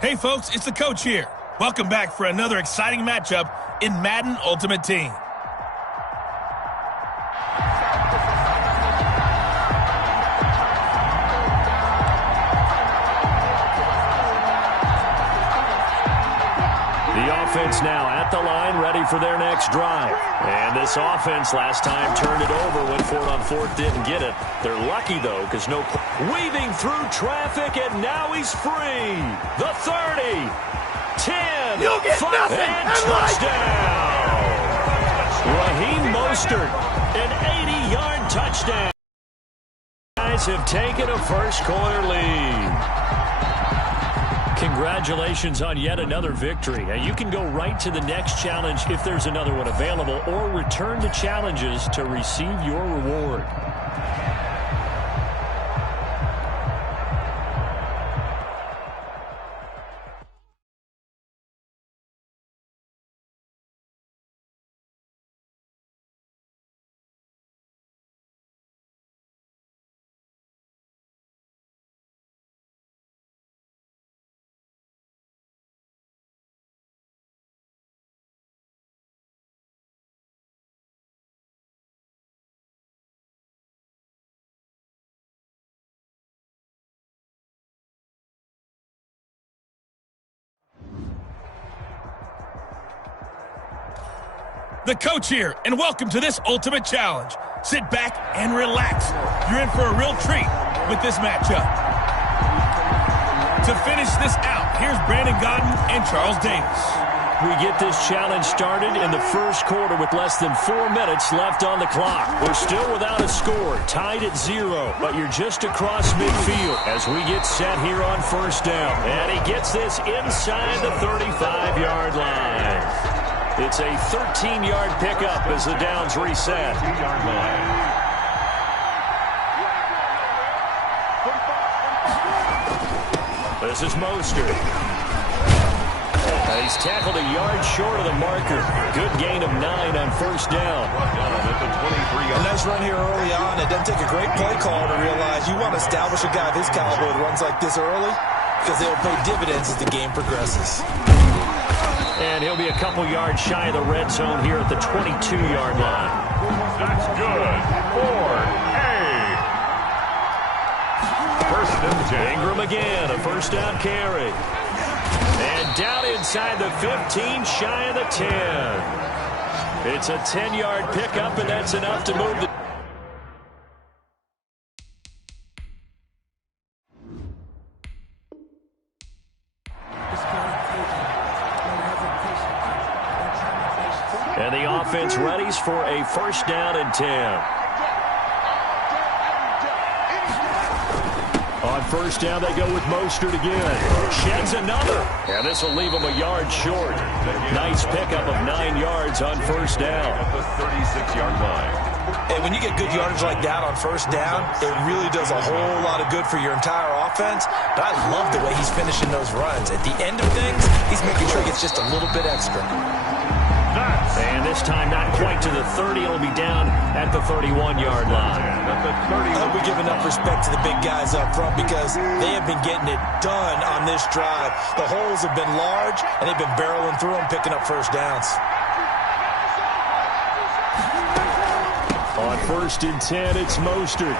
Hey folks, it's the coach here. Welcome back for another exciting matchup in Madden Ultimate Team. The offense now at the line, ready for their next drive. And this offense last time turned it over, went for it on fourth, didn't get it. They're lucky, though, because weaving through traffic, and now he's free. The 30, 10, You'll get 5, and touchdown. Raheem Mostert, an 80-yard touchdown. Guys have taken a first-quarter lead. Congratulations on yet another victory. Now, you can go right to the next challenge if there's another one available, or return to challenges to receive your reward. The coach here, and welcome to this Ultimate Challenge. Sit back and relax. You're in for a real treat with this matchup. To finish this out, here's Brandon Godden and Charles Davis. We get this challenge started in the first quarter with less than 4 minutes left on the clock. We're still without a score, tied at 0, but you're just across midfield as we get set here on first down. And he gets this inside the 35-yard line. It's a 13-yard pickup as the downs reset. This is Mostert. He's tackled a yard short of the marker. Good gain of 9 on first down. A nice run here early on. It doesn't take a great play call to realize you want to establish a guy of his caliber with runs like this early, because they'll pay dividends as the game progresses. And he'll be a couple yards shy of the red zone here at the 22-yard line. That's good. First and 10. Ingram again, a first down carry. And down inside the 15, shy of the 10. It's a 10-yard pickup, and that's enough to move the... And the offense readies for a first down and 10. On first down, they go with Mostert again. Sheds another. And this will leave him a yard short. Nice pickup of 9 yards on first down. At the 36-yard line. And when you get good yardage like that on first down, it really does a whole lot of good for your entire offense. But I love the way he's finishing those runs. At the end of things, he's making sure he gets just a little bit extra. And this time not quite to the 30. It'll be down at the 31-yard line. I hope we give enough respect to the big guys up front, because they have been getting it done on this drive. The holes have been large, and they've been barreling through them, picking up first downs. On first and 10, it's Mostert.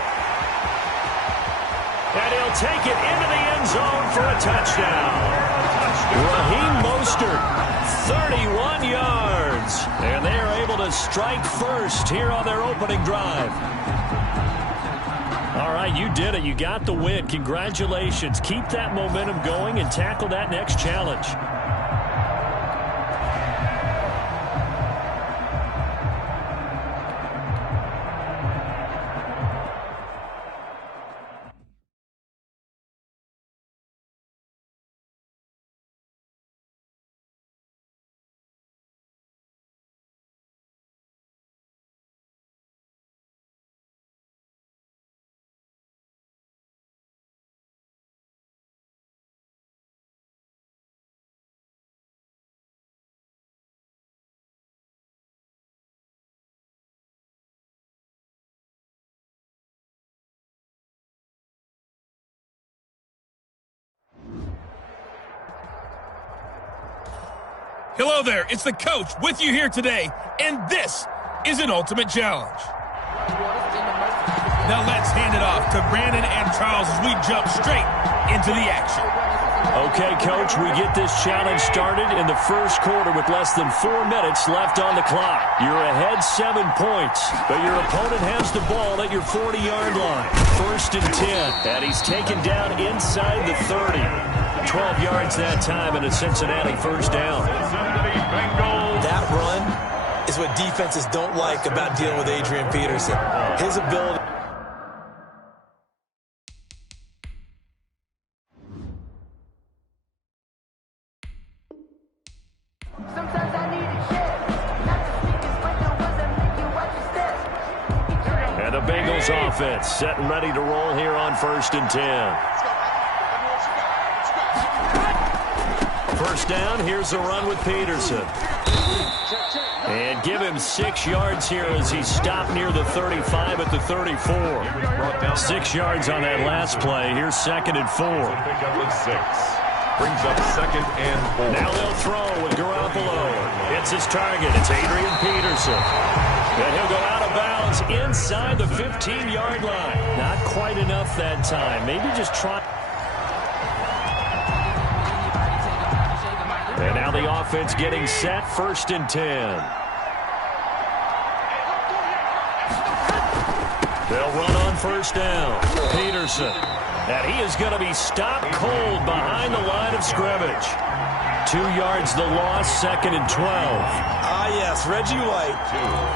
And he'll take it into the end zone for a touchdown. Raheem Mostert, 31 yards. And they are able to strike first here on their opening drive. All right, you did it. You got the win. Congratulations. Keep that momentum going and tackle that next challenge. Hello there, it's the coach with you here today, and this is an Ultimate Challenge. Now let's hand it off to Brandon and Charles as we jump straight into the action. Okay, Coach, we get this challenge started in the first quarter with less than 4 minutes left on the clock. You're ahead 7 points, but your opponent has the ball at your 40-yard line. First and 10, and he's taken down inside the 30. 12 yards that time and a Cincinnati first down. That run is what defenses don't like about dealing with Adrian Peterson. His ability. And the Bengals offense set and ready to roll here on first and 10. First down, here's a run with Peterson. And give him 6 yards here as he stopped near the 35 at the 34. 6 yards on that last play. Here's second and 4. Brings up second and 4. Now they'll throw with Garoppolo. It's his target. It's Adrian Peterson. And he'll go out of bounds inside the 15-yard line. Not quite enough that time. Maybe just try. And now the offense getting set, first and 10. They'll run on first down. Peterson. And he is going to be stopped cold behind the line of scrimmage. 2 yards the loss, second and 12. Ah, yes, Reggie White.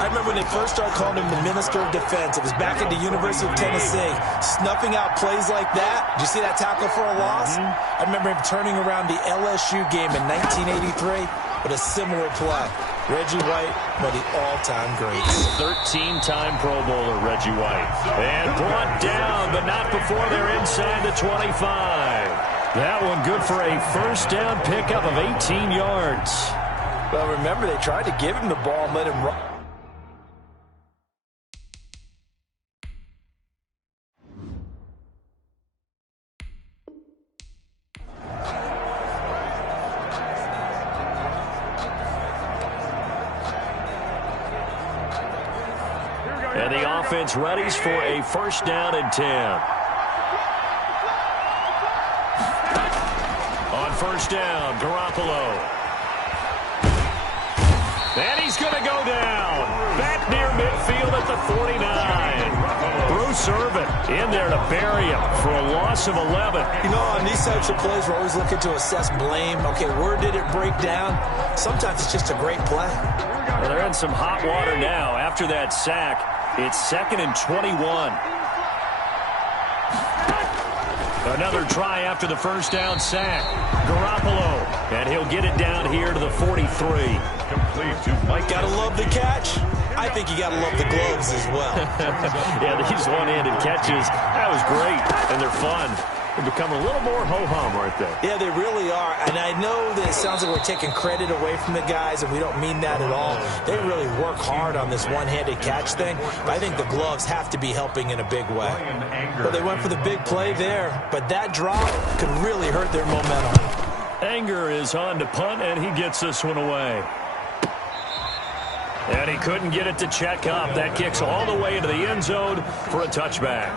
I remember when they first started calling him the Minister of Defense. It was back at the University of Tennessee. Snuffing out plays like that. Did you see that tackle for a loss? I remember him turning around the LSU game in 1983 with a similar play. Reggie White, one of the all-time greats. 13-time Pro Bowler, Reggie White. And brought down, but not before they're inside the 25. That one good for a first down pickup of 18 yards. Well, remember, they tried to give him the ball and let him run. And the offense readies for a first down and 10. On first down, Garoppolo. And he's going to go down. Back near midfield at the 49. Bruce Irvin in there to bury him for a loss of 11. You know, on these types of plays, we're always looking to assess blame. Okay, where did it break down? Sometimes it's just a great play. Well, they're in some hot water now after that sack. It's second and 21. Another try after the first down sack. Garoppolo, and he'll get it down here to the 43. Complete to Mike. Gotta love the catch. I think you gotta love the gloves as well. Yeah, these one-handed catches, that was great, and they're fun. They become a little more ho-hum, aren't they? Yeah, they really are. And I know that it sounds like we're taking credit away from the guys, and we don't mean that at all. They really work hard on this one-handed catch thing. But I think the gloves have to be helping in a big way. Well, they went for the big play there, but that drop could really hurt their momentum. Anger is on to punt, and he gets this one away. And he couldn't get it to check up. That kicks all the way into the end zone for a touchback.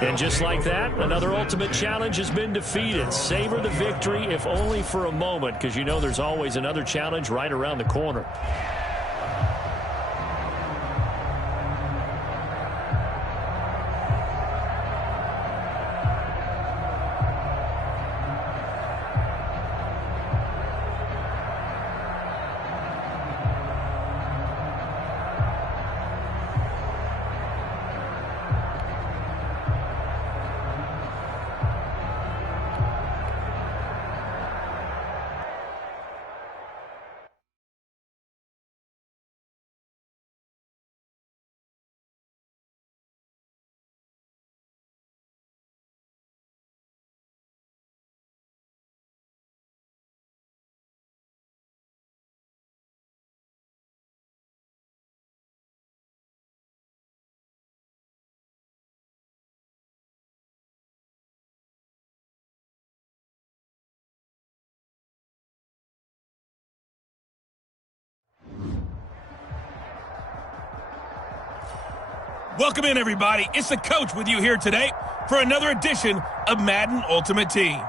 And just like that, another Ultimate Challenge has been defeated. Savor the victory, if only for a moment, because you know there's always another challenge right around the corner. Welcome in, everybody. It's the coach with you here today for another edition of Madden Ultimate Team.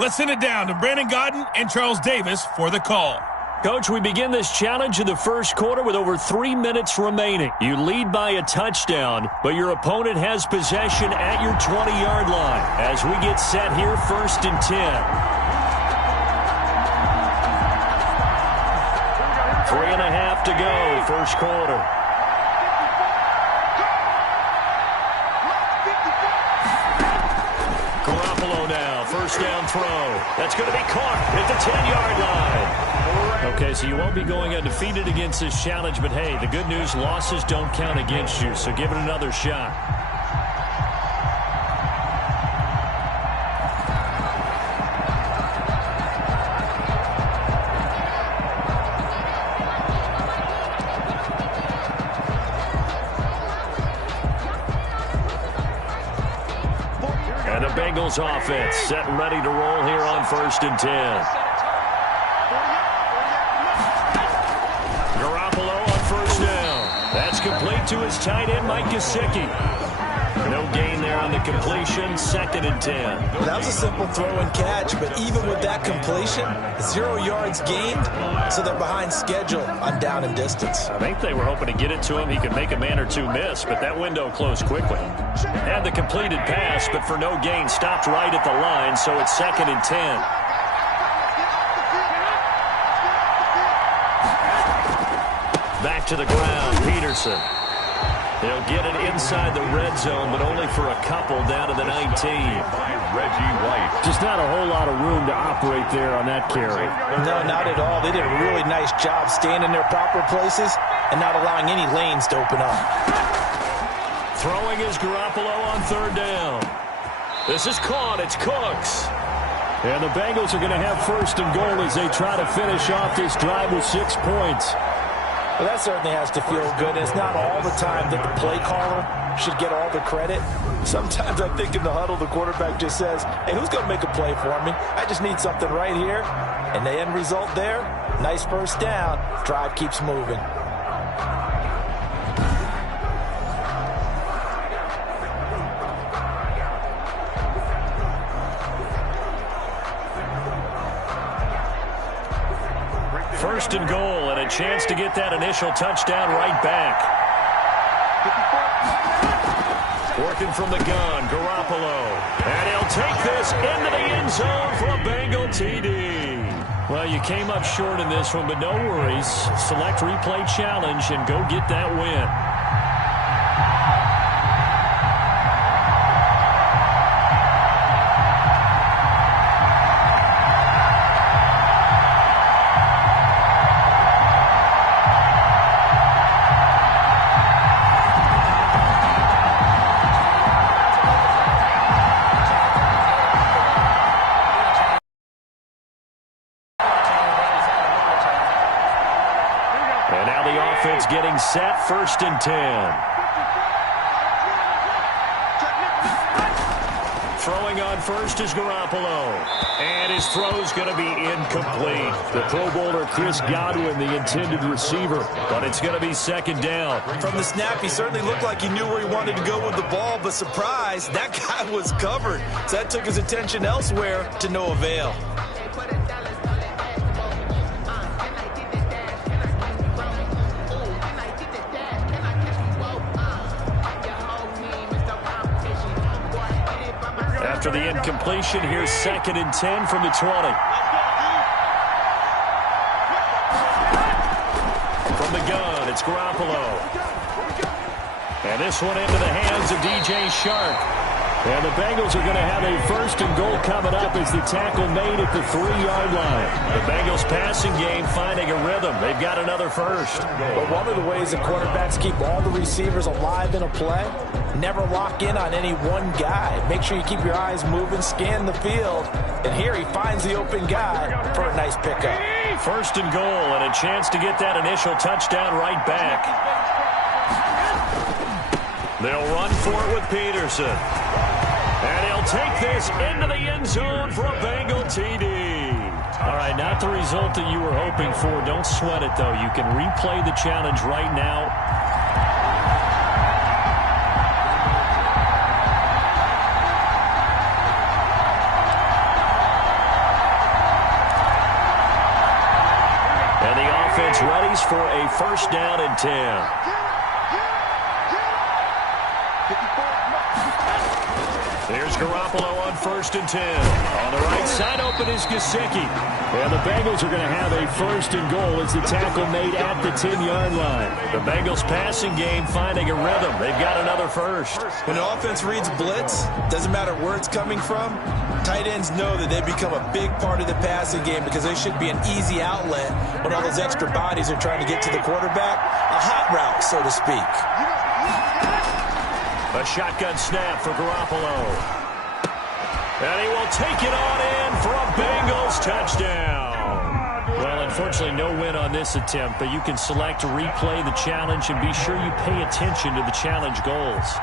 Let's send it down to Brandon Godden and Charles Davis for the call. Coach, we begin this challenge in the first quarter with over 3 minutes remaining. You lead by a touchdown, but your opponent has possession at your 20-yard line as we get set here 1st and 10. 3.5 to go, first quarter. Garoppolo now, first down throw. That's going to be caught at the 10-yard line. Okay, so you won't be going undefeated against this challenge, but hey, the good news, losses don't count against you, so give it another shot. And the Bengals offense set and ready to roll here on 1st and 10. Garoppolo on first down. That's complete to his tight end, Mike Gesicki. No gain there on the completion, 2nd and 10. That was a simple throw and catch, but even with that completion, 0 yards gained, so they're behind schedule on down and distance. I think they were hoping to get it to him. He could make a man or two miss, but that window closed quickly. Had the completed pass, but for no gain, stopped right at the line, so it's 2nd and 10. Back to the ground, Peterson. They'll get it inside the red zone, but only for a couple down to the 19. Reggie White. Just not a whole lot of room to operate there on that carry. No, not at all. They did a really nice job staying in their proper places and not allowing any lanes to open up. Throwing is Garoppolo on 3rd down. This is caught. It's Cooks. And the Bengals are going to have 1st and goal as they try to finish off this drive with 6 points. Well, that certainly has to feel good. It's not all the time that the play caller should get all the credit. Sometimes I think in the huddle, the quarterback just says, hey, who's going to make a play for me? I just need something right here. And the end result there, nice first down. Drive keeps moving. First and goal, and a chance to get that initial touchdown right back. Working from the gun, Garoppolo. And he'll take this into the end zone for a Bengal TD. Well, you came up short in this one, but no worries. Select replay challenge and go get that win. And now the offense getting set, 1st and 10. Throwing on first is Garoppolo. And his throw's going to be incomplete. The Pro Bowler Chris Godwin, the intended receiver. But it's going to be 2nd down. From the snap, he certainly looked like he knew where he wanted to go with the ball, but surprise, that guy was covered. So that took his attention elsewhere to no avail. After the incompletion, here's 2nd and 10 from the 20. From the gun, it's Garoppolo. And this one into the hands of DJ Shark. And the Bengals are going to have a 1st and goal coming up as the tackle made at the 3-yard line. The Bengals passing game finding a rhythm. They've got another first. But one of the ways that quarterbacks keep all the receivers alive in a play, never lock in on any one guy. Make sure you keep your eyes moving, scan the field. And here he finds the open guy for a nice pickup. 1st and goal and a chance to get that initial touchdown right back. They'll run for it with Peterson. And he'll take this into the end zone for a Bengal TD. All right, not the result that you were hoping for. Don't sweat it, though. You can replay the challenge right now. offense readies for a first down and 10. There's Garoppolo on 1st and 10. On the right side, open is Gesicki. And the Bengals are going to have a 1st and goal as the tackle made at the 10-yard line. The Bengals passing game finding a rhythm. They've got another first. When the offense reads blitz, doesn't matter where it's coming from, tight ends know that they become a big part of the passing game because they should be an easy outlet when all those extra bodies are trying to get to the quarterback. A hot route, so to speak. A shotgun snap for Garoppolo. And he will take it on in for a Bengals touchdown. Well, unfortunately, no win on this attempt, but you can select to replay the challenge and be sure you pay attention to the challenge goals.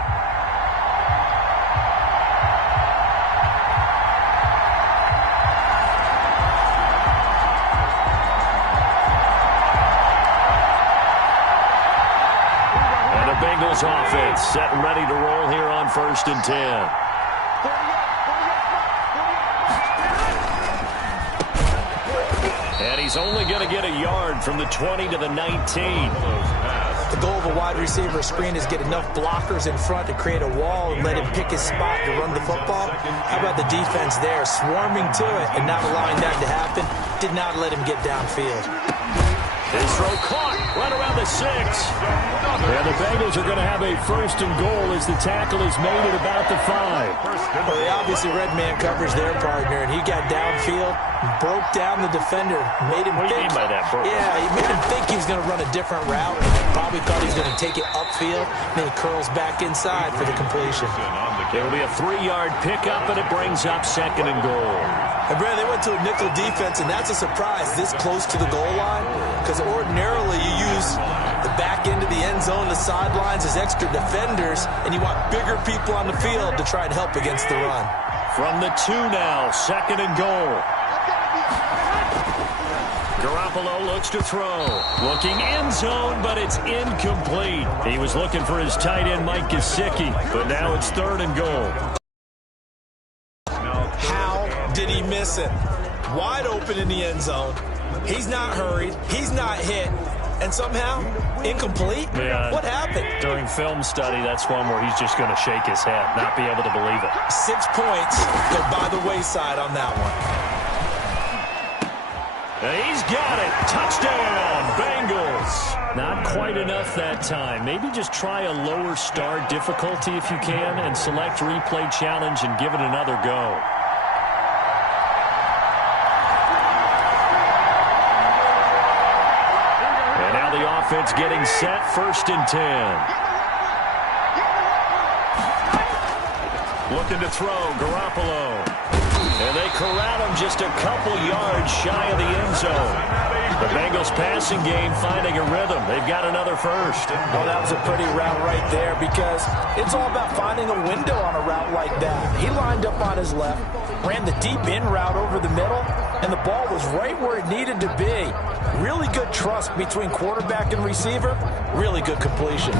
Bengals offense set and ready to roll here on 1st and 10. And he's only going to get a yard from the 20 to the 19. The goal of a wide receiver screen is get enough blockers in front to create a wall and let him pick his spot to run the football. How about the defense there, swarming to it and not allowing that to happen? Did not let him get downfield. His throw caught right around the 6. And the Bengals are going to have a 1st and goal as the tackle is made at about the 5. Well, they obviously red man coverage their partner, and he got downfield, broke down the defender, made him think. What do you mean by that, bro? Yeah, he made him think he was going to run a different route. Probably thought he was going to take it upfield, then he curls back inside for the completion. It'll be a 3-yard pickup, and it brings up 2nd and goal. And, Brandon, they went to a nickel defense, and that's a surprise this close to the goal line, because ordinarily you use the back end of the end zone, the sidelines as extra defenders, and you want bigger people on the field to try and help against the run. From the 2 now, 2nd and goal. Garoppolo looks to throw. Looking end zone, but it's incomplete. He was looking for his tight end, Mike Gesicki, but now it's 3rd and goal. How did he miss it? Wide open in the end zone. He's not hurried. He's not hit. And somehow, incomplete? Yeah, what happened? During film study, that's one where he's just going to shake his head, not be able to believe it. 6 points go by the wayside on that one. And he's got it. Touchdown, Bengals. Not quite enough that time. Maybe just try a lower star difficulty if you can and select replay challenge and give it another go. Offense getting set, 1st and 10. Looking to throw, Garoppolo. And they corral him just a couple yards shy of the end zone. The Bengals passing game finding a rhythm. They've got another 1st. Well, that was a pretty route right there because it's all about finding a window on a route like that. He lined up on his left, ran the deep in route over the middle, and the ball was right where it needed to be. Really good trust between quarterback and receiver. Really good completion.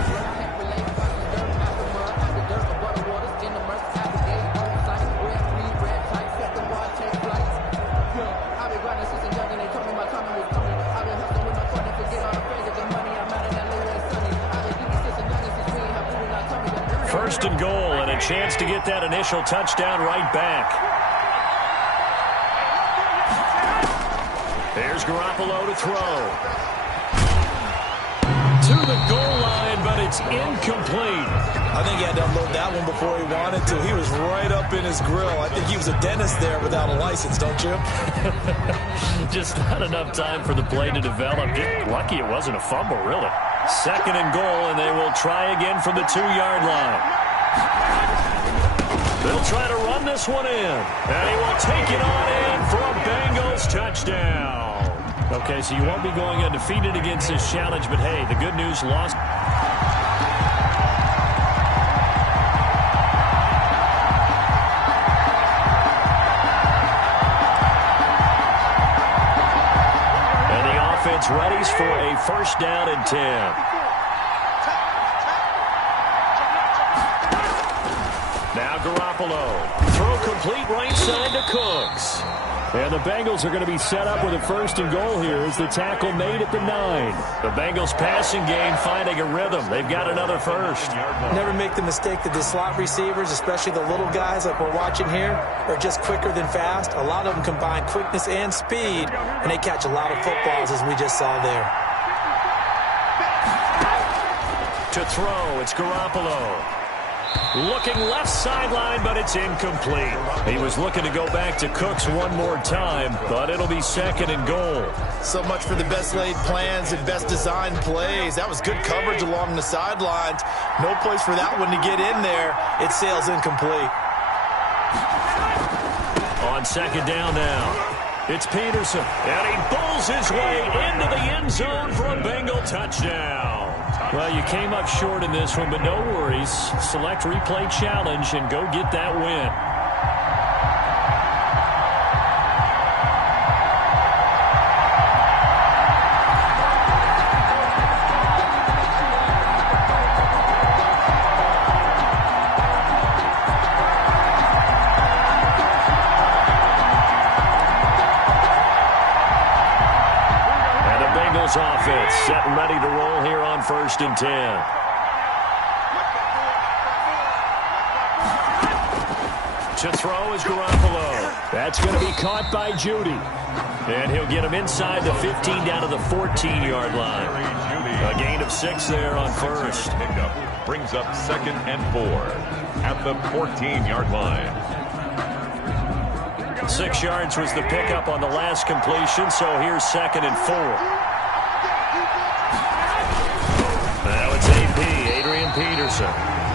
First and goal, and a chance to get that initial touchdown right back. There's Garoppolo to throw. To the goal line, but it's incomplete. I think he had to unload that one before he wanted to. He was right up in his grill. I think he was a dentist there without a license, don't you? Just not enough time for the play to develop. Lucky it wasn't a fumble, really. 2nd and goal, and they will try again from the 2-yard line. They'll try to run this one in, and he will take it on in for a Bengals touchdown. Okay, so you won't be going undefeated against this challenge, but hey, the good news, lost. And the offense readies for a 1st down and 10. Now Garoppolo. Throw complete right side to Cooks. And the Bengals are going to be set up with a 1st and goal here as the tackle made at the 9. The Bengals passing game finding a rhythm. They've got another first. Never make the mistake that the slot receivers, especially the little guys like we're watching here, are just quicker than fast. A lot of them combine quickness and speed, and they catch a lot of footballs as we just saw there. To throw, it's Garoppolo. Looking left sideline, but it's incomplete. He was looking to go back to Cooks one more time, but it'll be 2nd and goal. So much for the best laid plans and best designed plays. That was good coverage along the sidelines. No place for that one to get in there. It sails incomplete. On 2nd down now, it's Peterson, and he bowls his way into the end zone for a Bengal touchdown. Well, you came up short in this one, but no worries. Select replay challenge and go get that win. Offense set and ready to roll here on 1st and 10. To throw is Garoppolo. That's going to be caught by Judy. And he'll get him inside the 15 down to the 14-yard line. A gain of 6 there on 1st. Pickup brings up 2nd and 4 at the 14-yard line. 6 yards was the pickup on the last completion, so here's 2nd and 4. Now it's Peterson.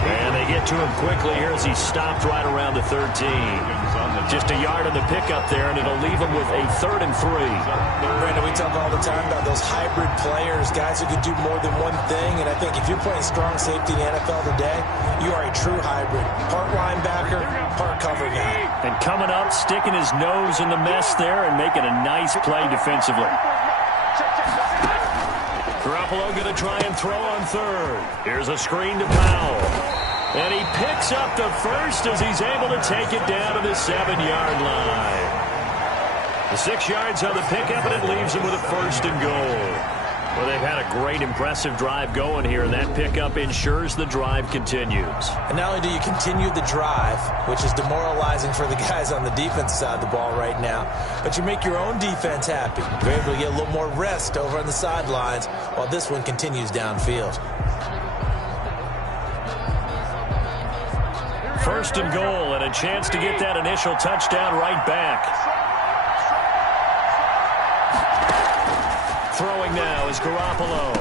And they get to him quickly here as he stopped right around the 13. Just a yard on the pickup there, and it'll leave him with a 3rd and 3. Brandon, we talk all the time about those hybrid players, guys who can do more than one thing. And I think if you're playing strong safety in the NFL today, you are a true hybrid. Part linebacker, part cover guy. And coming up, sticking his nose in the mess there and making a nice play defensively. Garoppolo going to try and throw on 3rd. Here's a screen to Powell. And he picks up the first as he's able to take it down to the 7-yard line. The 6 yards on the pickup, and it leaves him with a 1st and goal. Well, they've had a great, impressive drive going here, and that pickup ensures the drive continues. And not only do you continue the drive, which is demoralizing for the guys on the defense side of the ball right now, but you make your own defense happy. You're able to get a little more rest over on the sidelines while this one continues downfield. 1st and goal, and a chance to get that initial touchdown right back. Throwing now is Garoppolo.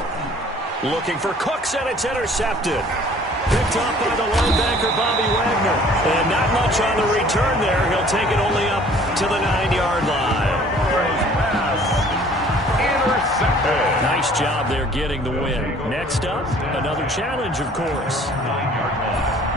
Looking for Cooks, and it's intercepted. Picked off by the linebacker, Bobby Wagner. And not much on the return there. He'll take it only up to the 9-yard line. Intercepted. Nice job there getting the win. Next up, another challenge, of course. 9-yard line.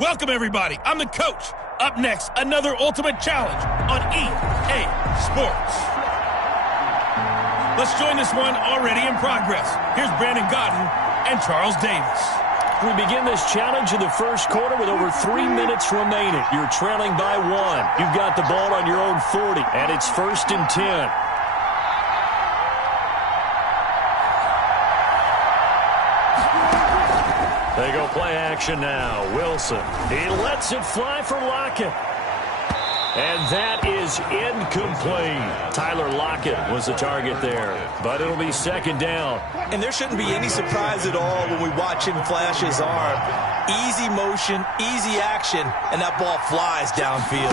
Welcome, everybody. I'm the coach. Up next, another ultimate challenge on EA Sports. Let's join this one already in progress. Here's Brandon Godden and Charles Davis. We begin this challenge in the first quarter with over 3 minutes remaining. You're trailing by 1. You've got the ball on your own 40, and it's 1st and 10. They go play action now. Wilson. He lets it fly for Lockett. And that is incomplete. Tyler Lockett was the target there, but it'll be 2nd down. And there shouldn't be any surprise at all when we watch him flash his arm. Easy motion, easy action, and that ball flies downfield.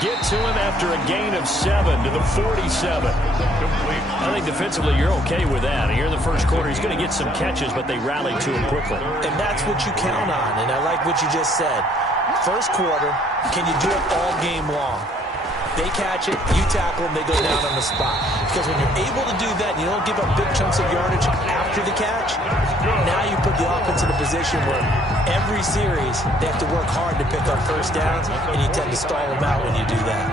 get to him after a gain of 7 to the 47. I think defensively you're okay with that. Here in the first quarter, he's going to get some catches, but they rallied to him quickly. And that's what you count on, and I like what you just said. First quarter, can you do it all game long? They catch it, you tackle them, they go down on the spot. Because when you're able to do that and you don't give up big chunks of yardage after the catch, now you put the offense in a position where every series they have to work hard to pick up first downs, and you tend to stall them out when you do that.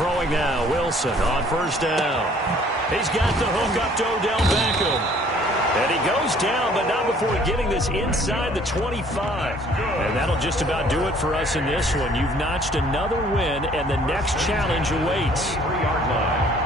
Throwing now, Wilson on first down. He's got the hook up to Odell Beckham. And he goes down, but not before getting this inside the 25. And that'll just about do it for us in this one. You've notched another win, and the next challenge awaits. 3-yard line.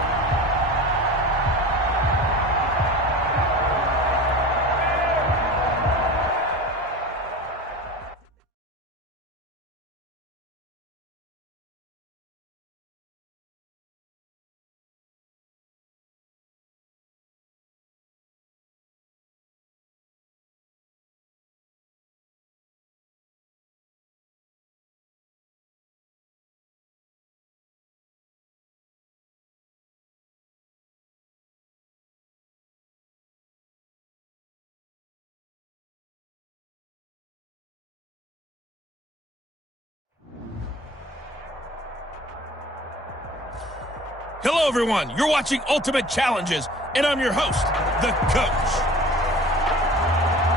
Hello, everyone. You're watching Ultimate Challenges, and I'm your host, the Coach.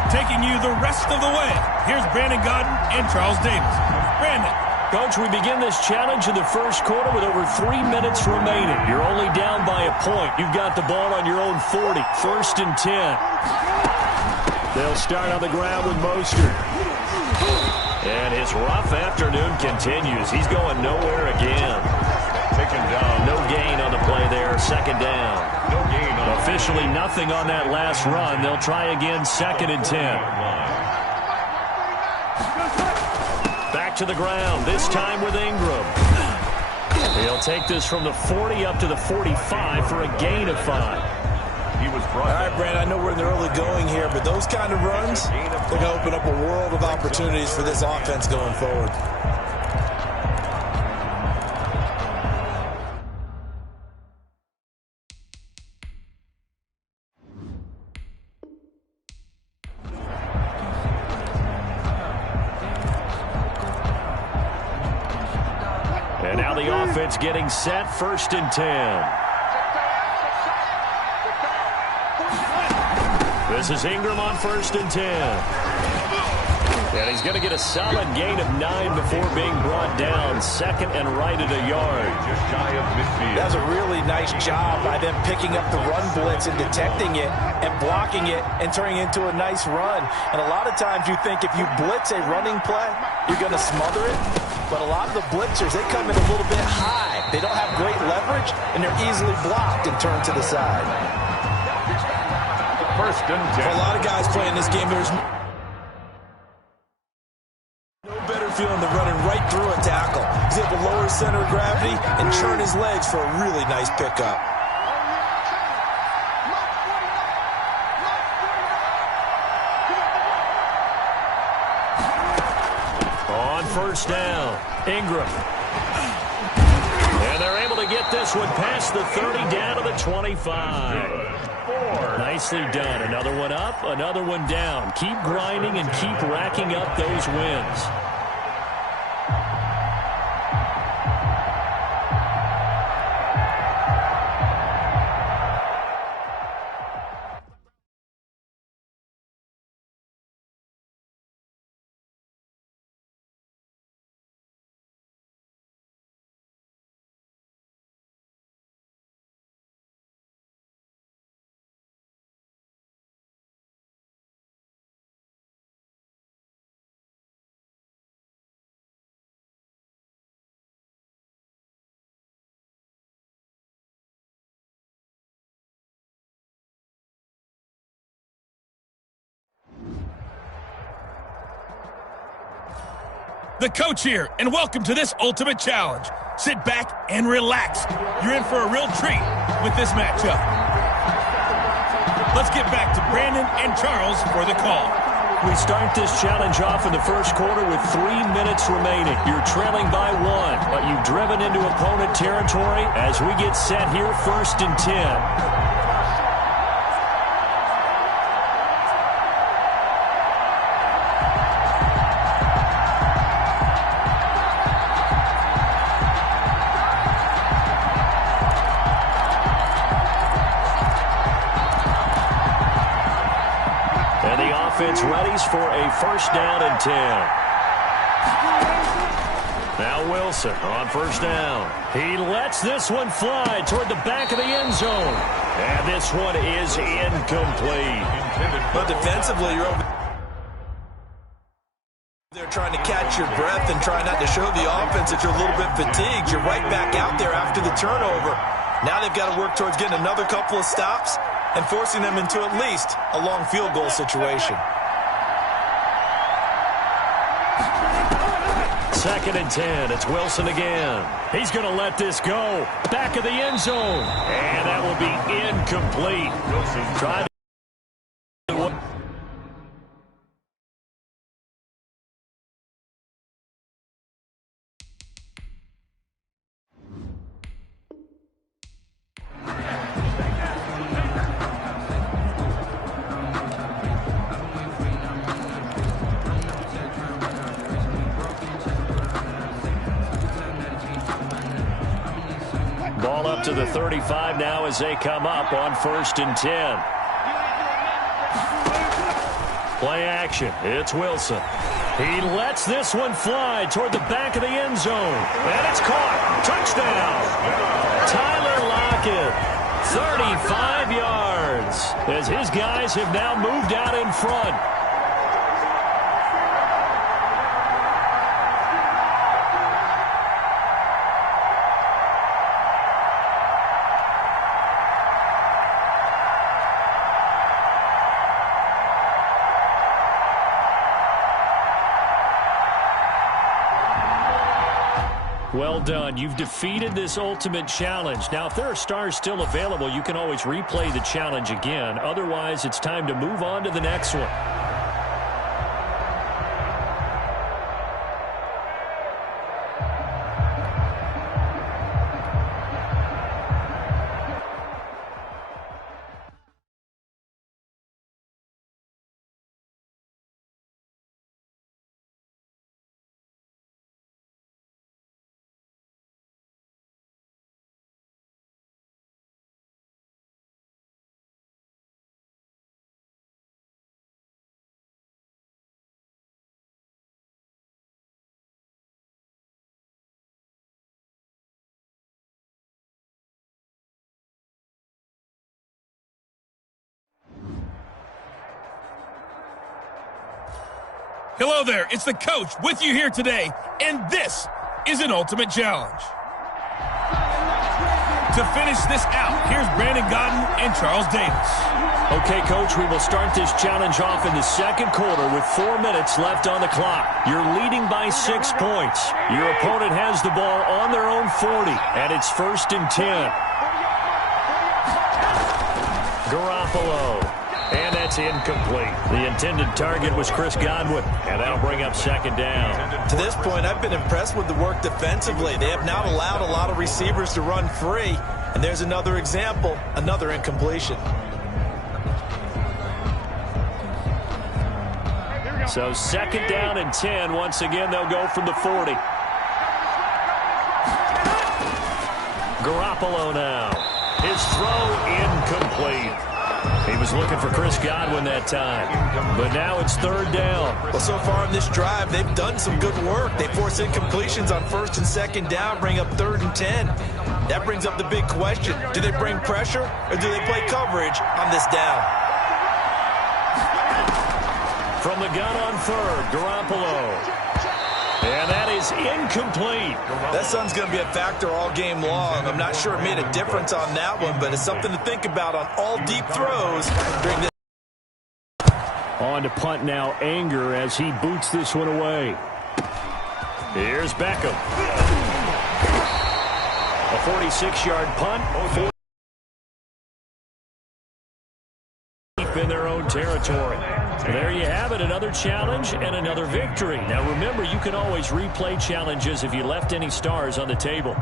Taking you the rest of the way, here's Brandon Godden and Charles Davis. Brandon. Coach, we begin this challenge in the first quarter with over 3 minutes remaining. You're only down by a point. You've got the ball on your own 40, 1st and 10. They'll start on the ground with Mostert. And his rough afternoon continues. He's going nowhere again. Taken down. No gain on the play there. 2nd down. No gain on Officially nothing on that last run. They'll try again 2nd and 10. Back to the ground, this time with Ingram. He'll take this from the 40 up to the 45 for a gain of 5. He was brought. All right, Brad, I know we're in the early going here, but those kind of runs, they're going to open up a world of opportunities for this offense going forward. And now the offense getting set, 1st and 10. This is Ingram on 1st and 10. And he's going to get a solid gain of 9 before being brought down. 2nd and right at a yard. Just shy of midfield. That's a really nice job by them picking up the run blitz and detecting it and blocking it and turning it into a nice run. And a lot of times you think if you blitz a running play, you're going to smother it. But a lot of the blitzers, they come in a little bit high. They don't have great leverage, and they're easily blocked and turned to the side. 1st and 10. For a lot of guys playing this game, there's no better feeling than running right through a tackle. He's able to lower his center of gravity and churn his legs for a really nice pickup. On 1st down, Ingram. And they're able to get this one past the 30 down to the 25. Nicely done. Another one up, another one down. Keep grinding and keep racking up those wins. The Coach here, and welcome to this Ultimate Challenge. Sit back and relax. You're in for a real treat with this matchup. Let's get back to Brandon and Charles for the call. We start this challenge off in the first quarter with 3 minutes remaining. You're trailing by 1, but you've driven into opponent territory as we get set here 1st and 10. Offense readies for a 1st down and 10. Now Wilson on 1st down. He lets this one fly toward the back of the end zone. And this one is incomplete. But defensively, you're over there trying to catch your breath and try not to show the offense that you're a little bit fatigued. You're right back out there after the turnover. Now they've got to work towards getting another couple of stops and forcing them into at least a long field goal situation. 2nd and 10. It's Wilson again. He's going to let this go. Back of the end zone. And that will be incomplete. Wilson tried to... Ball up to the 35 now as they come up on 1st and 10. Play action. It's Wilson. He lets this one fly toward the back of the end zone. And it's caught. Touchdown. Tyler Lockett. 35 yards as his guys have now moved out in front. Well done. You've defeated this ultimate challenge. Now, if there are stars still available, you can always replay the challenge again. Otherwise, it's time to move on to the next one. Hello there, it's the coach with you here today, and this is an ultimate challenge. To finish this out, here's Brandon Godden and Charles Davis. Okay, Coach, we will start this challenge off in the second quarter with 4 minutes left on the clock. You're leading by 6 points. Your opponent has the ball on their own 40, and it's 1st and 10. Garoppolo. And that's incomplete. The intended target was Chris Godwin, and that'll bring up 2nd down. To this point, I've been impressed with the work defensively. They have not allowed a lot of receivers to run free. And there's another example, another incompletion. So 2nd down and 10. Once again, they'll go from the 40. Garoppolo now. His throw incomplete. He was looking for Chris Godwin that time. But now it's 3rd down. Well, so far in this drive, they've done some good work. They force incompletions on 1st and 2nd down, bring up 3rd and 10. That brings up the big question. Do they bring pressure or do they play coverage on this down? From the gun on 3rd, Garoppolo. And that is incomplete. That sun's going to be a factor all game long. I'm not sure it made a difference on that one, but it's something to think about on all deep throws during this. On to punt now, Anger as he boots this one away. Here's Beckham. A 46-yard punt. Deep in their own territory. There you have it, another challenge and another victory. Now remember, you can always replay challenges if you left any stars on the table.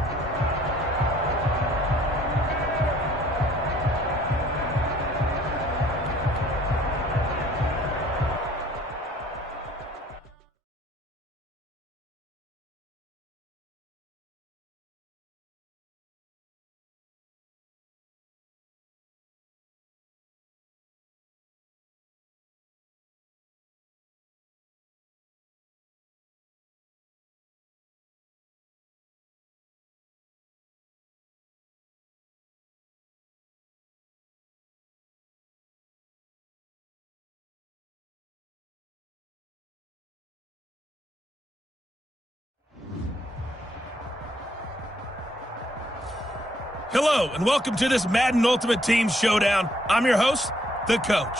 Hello, and welcome to this Madden Ultimate Team Showdown. I'm your host, the Coach.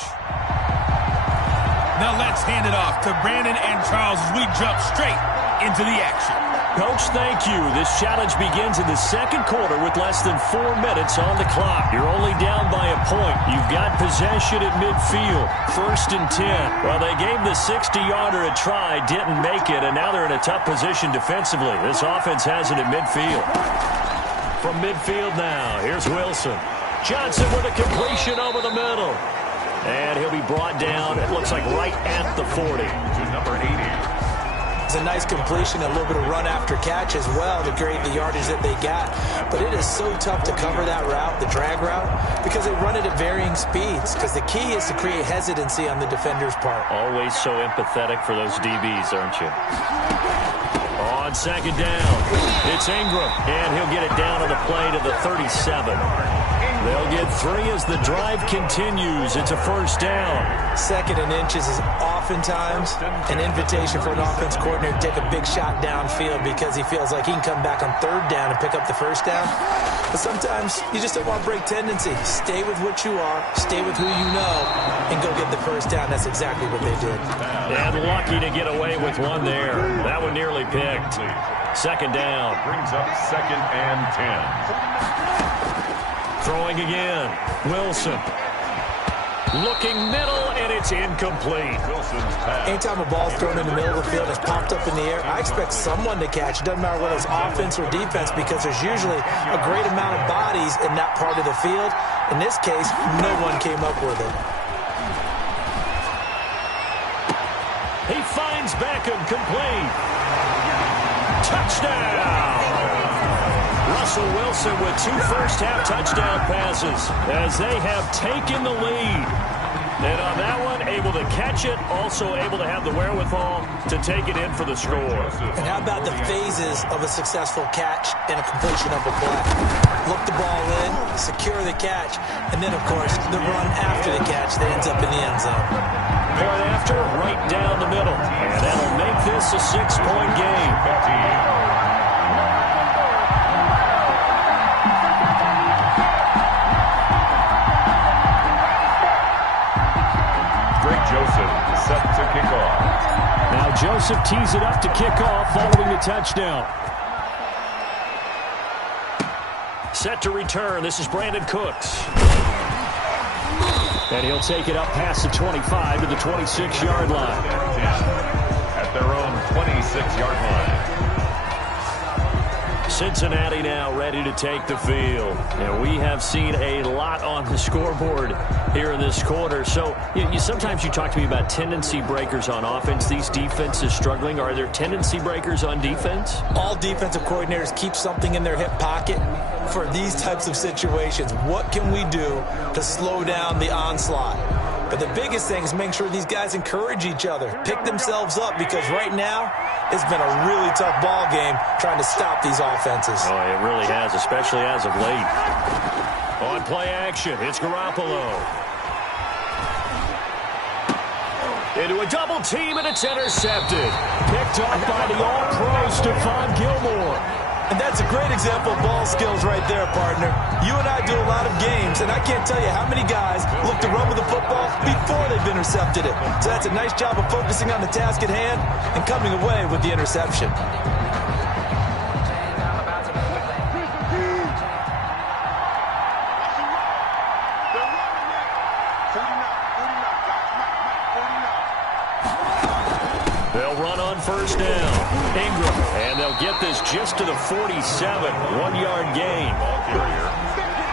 Now let's hand it off to Brandon and Charles as we jump straight into the action. Coach, thank you. This challenge begins in the second quarter with less than 4 minutes on the clock. You're only down by a point. You've got possession at midfield, 1st and 10. Well, they gave the 60-yarder a try, didn't make it, and now they're in a tough position defensively. This offense has it at midfield. From midfield now, here's Wilson. Johnson with a completion over the middle. And he'll be brought down, it looks like right at the 40. To number 80. It's a nice completion, a little bit of run after catch as well to create the yardage that they got. But it is so tough to cover that route, the drag route, because they run it at varying speeds. Because the key is to create hesitancy on the defender's part. Always so empathetic for those DBs, aren't you? On second down, it's Ingram, and he'll get it down on the play to the 37. They'll get 3 as the drive continues. It's a 1st down. 2nd and inches is oftentimes an invitation for an offense coordinator to take a big shot downfield because he feels like he can come back on 3rd down and pick up the 1st down. But sometimes you just don't want to break tendency. Stay with what you are, stay with who you know, and go get the 1st down. That's exactly what they did. And lucky to get away with one there. That one nearly picked. 2nd down. Brings up 2nd and 10. Throwing again. Wilson. Looking middle, and it's incomplete. Wilson's pass. Anytime a ball's thrown in the middle of the field, it's popped up in the air, I expect someone to catch. It doesn't matter whether it's offense or defense because there's usually a great amount of bodies in that part of the field. In this case, no one came up with it. He finds Beckham complete. Touchdown! Russell Wilson with 2 first-half touchdown passes as they have taken the lead. And on that one, able to catch it, also able to have the wherewithal to take it in for the score. And how about the phases of a successful catch and a completion of a play? Look the ball in, secure the catch, and then, of course, the run after the catch that ends up in the end zone. Point after, right down the middle. And that'll make this a 6-point game. Joseph set to kick off. Now Joseph tees it up to kick off following the touchdown. Set to return. This is Brandon Cooks. And he'll take it up past the 25 to the 26-yard line. At their own 26-yard line. Cincinnati now ready to take the field. And we have seen a lot on the scoreboard here in this quarter. So sometimes you talk to me about tendency breakers on offense. These defenses struggling. Are there tendency breakers on defense? All defensive coordinators keep something in their hip pocket for these types of situations. What can we do to slow down the onslaught? But the biggest thing is make sure these guys encourage each other, pick themselves up, because right now it's been a really tough ball game trying to stop these offenses. Oh, it really has, especially as of late. On play action, it's Garoppolo. Into a double team, and it's intercepted. Picked up by the all-pro Stephon Gilmore. And that's a great example of ball skills right there, partner. You and I do a lot of games, and I can't tell you how many guys look to run with the football before they've intercepted it. So that's a nice job of focusing on the task at hand and coming away with the interception. first down. Ingram, and they'll get this just to the 47, 1-yard gain.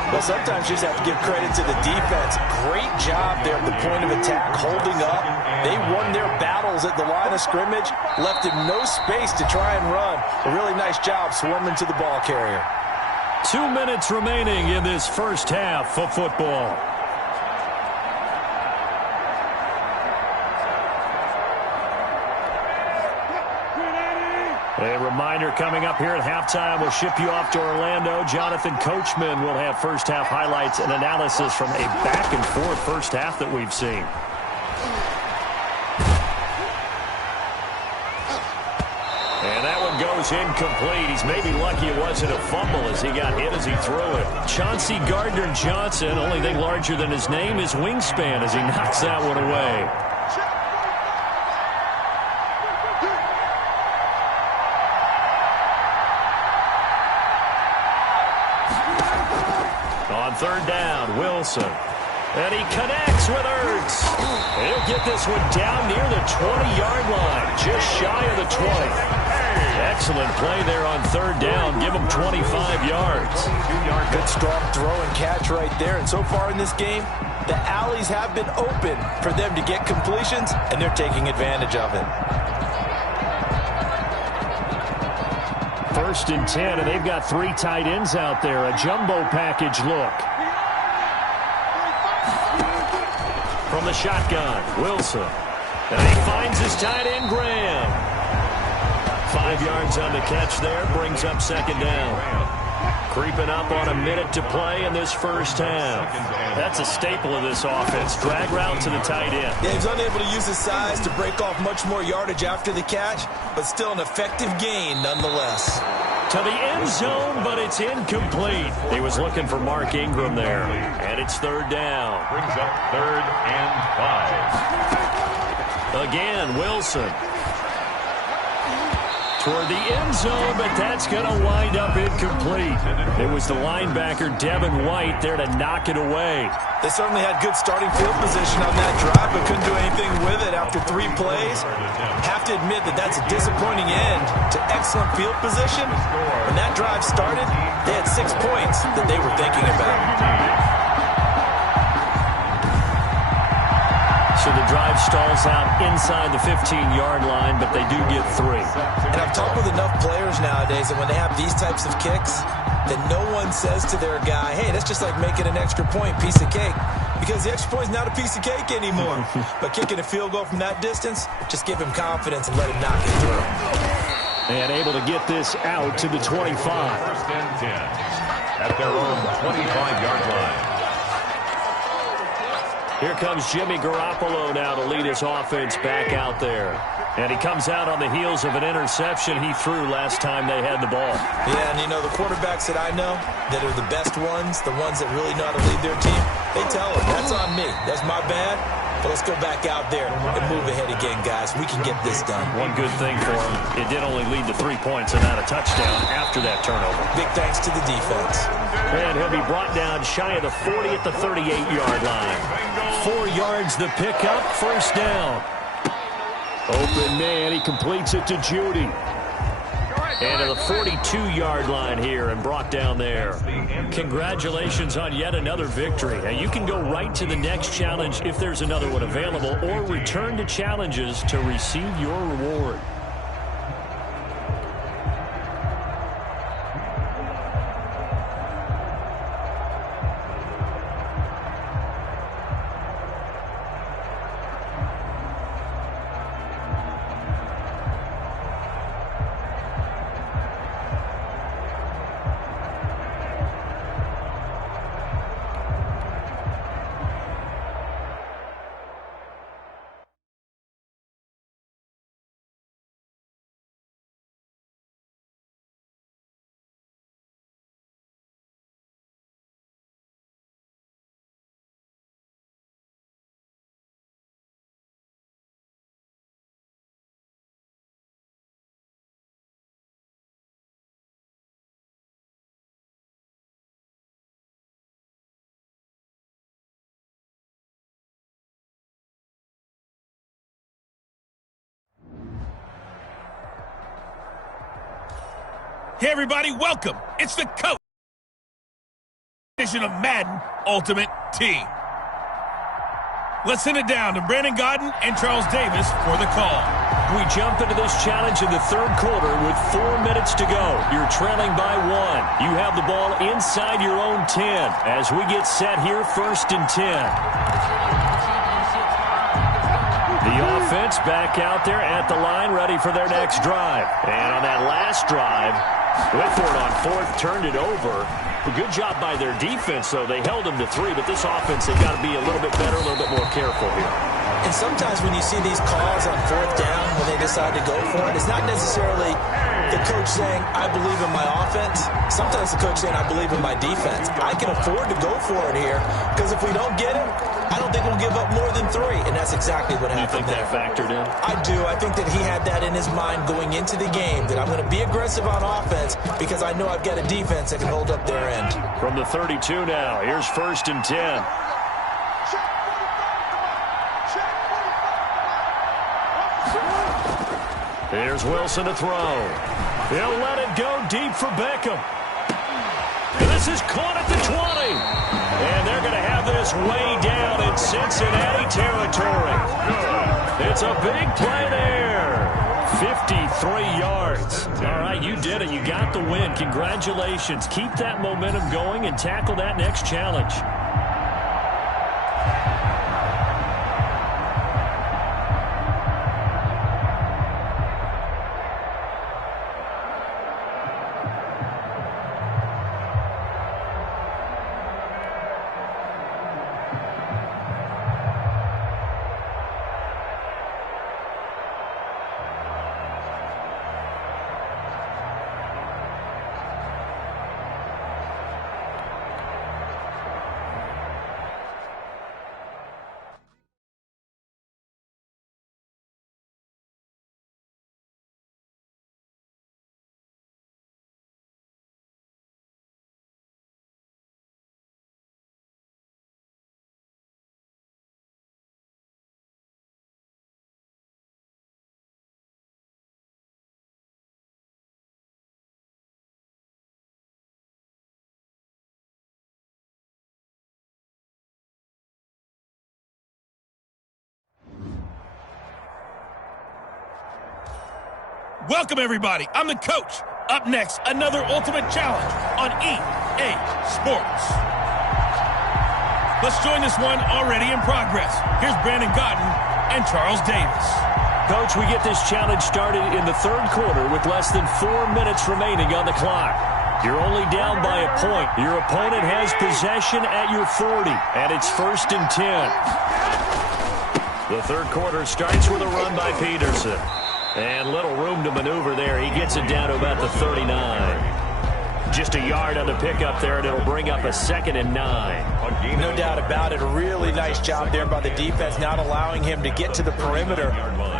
Well, sometimes you just have to give credit to the defense. Great job there at the point of attack, holding up. They won their battles at the line of scrimmage, left him no space to try and run. A really nice job swarming to the ball carrier. 2 minutes remaining in this first half of football. A reminder coming up here at halftime, we'll ship you off to Orlando. Jonathan Coachman will have first half highlights and analysis from a back-and-forth first half that we've seen. And that one goes incomplete. He's maybe lucky it wasn't a fumble as he got hit as he threw it. Chauncey Gardner-Johnson, only thing larger than his name is wingspan as he knocks that one away. On third down, Wilson. And he connects with Ertz. He'll get this one down near the 20-yard line, just shy of the 20. Excellent play there on third down. Give him 25 yards. Good strong throw and catch right there. And so far in this game, the alleys have been open for them to get completions, and they're taking advantage of it. First and 10, and they've got 3 tight ends out there. A jumbo package look. From the shotgun, Wilson. And he finds his tight end, Graham. 5 yards on the catch there, brings up second down. Creeping up on a minute to play in this first half. That's a staple of this offense. Drag route to the tight end. Yeah, he's unable to use his size to break off much more yardage after the catch, but still an effective gain nonetheless. To the end zone, but it's incomplete. He was looking for Mark Ingram there. And it's third down. Brings up 3rd and 5. Again, Wilson. Toward the end zone, but that's going to wind up incomplete. It was the linebacker, Devin White, there to knock it away. They certainly had good starting field position on that drive, but couldn't do anything with it after 3 plays. Have to admit that that's a disappointing end to excellent field position. When that drive started, they had 6 points that they were thinking about. So the drive stalls out inside the 15-yard line, but they do get 3. And I've talked with enough players nowadays that when they have these types of kicks, that no one says to their guy, hey, that's just like making an extra point, piece of cake. Because the extra point is not a piece of cake anymore. But kicking a field goal from that distance, just give him confidence and let him knock it through. And able to get this out to the 25. First and 10 at their own 25-yard line. Here comes Jimmy Garoppolo now to lead his offense back out there. And he comes out on the heels of an interception he threw last time they had the ball. Yeah, and you know, the quarterbacks that I know that are the best ones, the ones that really know how to lead their team, they tell them, that's on me. That's my bad. But let's go back out there and move ahead again, guys. We can get this done. One good thing for him, it did only lead to 3 points and not a touchdown after that turnover. Big thanks to the defense. And he'll be brought down shy of the 40 at the 38-yard line. 4 yards the pickup, first down. Open man, he completes it to Judy. And to the 42-yard line here and brought down there. Congratulations on yet another victory. Now you can go right to the next challenge if there's another one available, or return to challenges to receive your reward. Hey everybody, welcome. It's the coach edition of Madden Ultimate Team. Let's send it down to Brandon Gaudin and Charles Davis for the call. We jump into this challenge in the third quarter with 4 minutes to go. You're trailing by 1. You have the ball inside your own 10 as we get set here, 1st and 10. The offense back out there at the line, ready for their next drive. And on that last drive, went for it on 4th, turned it over. A good job by their defense, though. They held them to 3, but this offense, they've got to be a little bit better, a little bit more careful here. And sometimes when you see these calls on 4th down, when they decide to go for it, it's not necessarily the coach saying, I believe in my offense. Sometimes the coach saying, I believe in my defense. I can afford to go for it here, because if we don't get it, I don't think we'll give up more than 3, and that's exactly what happened there. You think that factored in? I do. I think that he had that in his mind going into the game, that I'm going to be aggressive on offense because I know I've got a defense that can hold up their end. From the 32 now, here's 1st and 10. Here's Wilson to throw. He'll let it go deep for Beckham. And this is caught at the 20. And they're going to have this way down in Cincinnati territory. It's a big play there. 53 yards. All right, you did it. You got the win. Congratulations. Keep that momentum going and tackle that next challenge. Welcome, everybody. I'm the coach. Up next, another Ultimate Challenge on EA Sports. Let's join this one already in progress. Here's Brandon Gaudin and Charles Davis. Coach, we get this challenge started in the third quarter with less than 4 minutes remaining on the clock. You're only down by a point. Your opponent has possession at your 40, and it's 1st and 10. The third quarter starts with a run by Peterson. And little room to maneuver there. He gets it down to about the 39. Just a yard on the pickup there, and it'll bring up a 2nd and 9. No doubt about it. A really nice job there by the defense, not allowing him to get to the perimeter.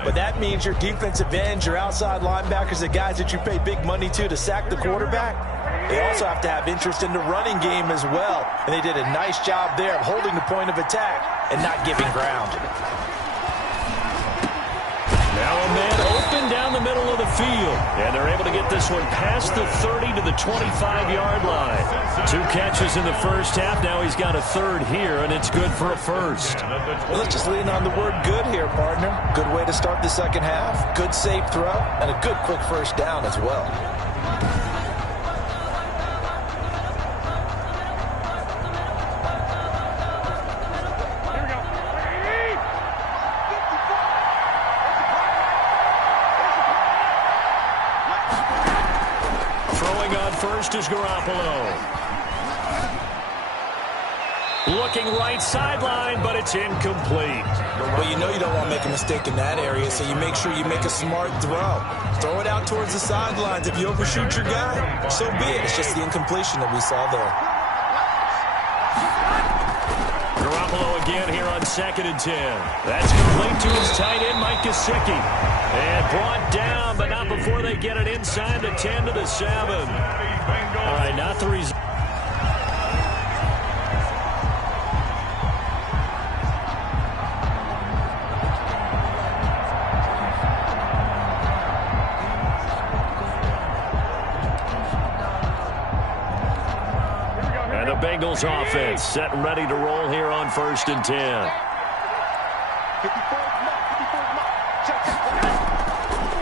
But that means your defensive ends, your outside linebackers, the guys that you pay big money to sack the quarterback, they also have to have interest in the running game as well. And they did a nice job there of holding the point of attack and not giving ground. Now a man open down the middle of the field. And they're able to get this one past the 30 to the 25-yard line. 2 catches in the first half. Now he's got a 3rd here, and it's good for a 1st. Well, let's just lean on the word good here, partner. Good way to start the second half. Good safe throw, and a good quick 1st down as well. First is Garoppolo. Looking right sideline, but it's incomplete. Well, you know you don't want to make a mistake in that area, so you make sure you make a smart throw. Throw it out towards the sidelines. If you overshoot your guy, so be it. It's just the incompletion that we saw there. Garoppolo again here on 2nd and 10. That's complete to his tight end, Mike Gesicki. And brought down, but not before they get it inside the 10 to the 7. All right, not the result. Bengals offense set and ready to roll here on 1st and 10.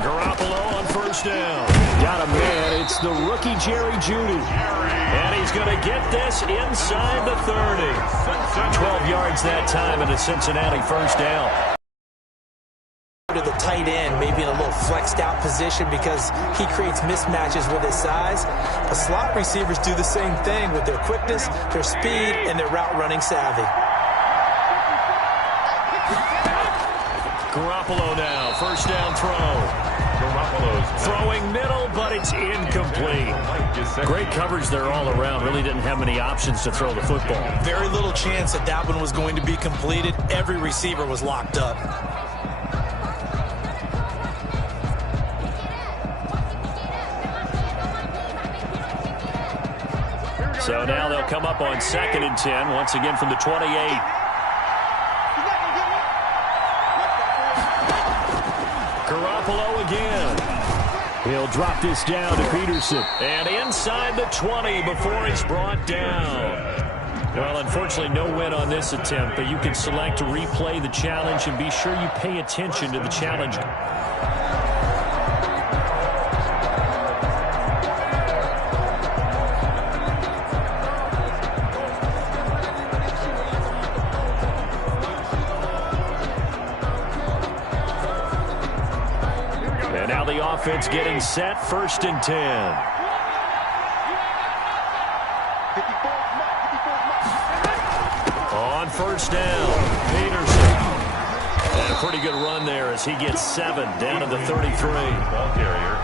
Garoppolo on 1st down. Got a man. It's the rookie Jerry Jeudy. And he's going to get this inside the 30. 12 yards that time in a Cincinnati 1st down. To the tight end, maybe in a little flexed out position because he creates mismatches with his size. But slot receivers do the same thing with their quickness, their speed, and their route running savvy. Garoppolo now, 1st down throw. Garoppolo's throwing middle, but it's incomplete. Great coverage there all around. Really didn't have many options to throw the football. Very little chance that that one was going to be completed. Every receiver was locked up. So now they'll come up on 2nd and 10, once again from the 28. Garoppolo again. He'll drop this down to Peterson. And inside the 20 before he's brought down. Well, unfortunately, no win on this attempt, but you can select to replay the challenge and be sure you pay attention to the challenge. Offense getting set, 1st and 10. On 1st down, Peterson. And a pretty good run there as he gets 7 down to the 33. Ball carrier.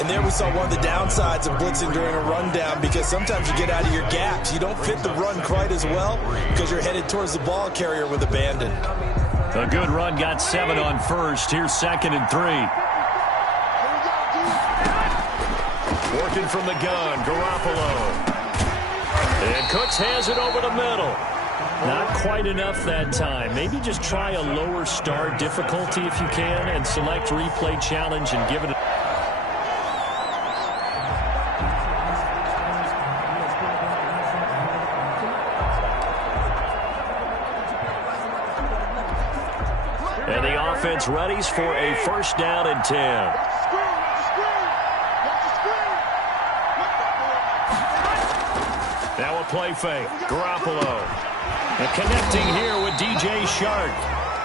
And there we saw one of the downsides of blitzing during a rundown because sometimes you get out of your gaps. You don't fit the run quite as well because you're headed towards the ball carrier with abandon. A good run, got 7 on 1st. Here's 2nd and 3. Working from the gun, Garoppolo. And Cooks has it over the middle. Not quite enough that time. Maybe just try a lower start difficulty if you can and select replay challenge and give it a... And the offense readies for a 1st down and 10. Now a play fake. Garoppolo. And connecting here with DJ Shark.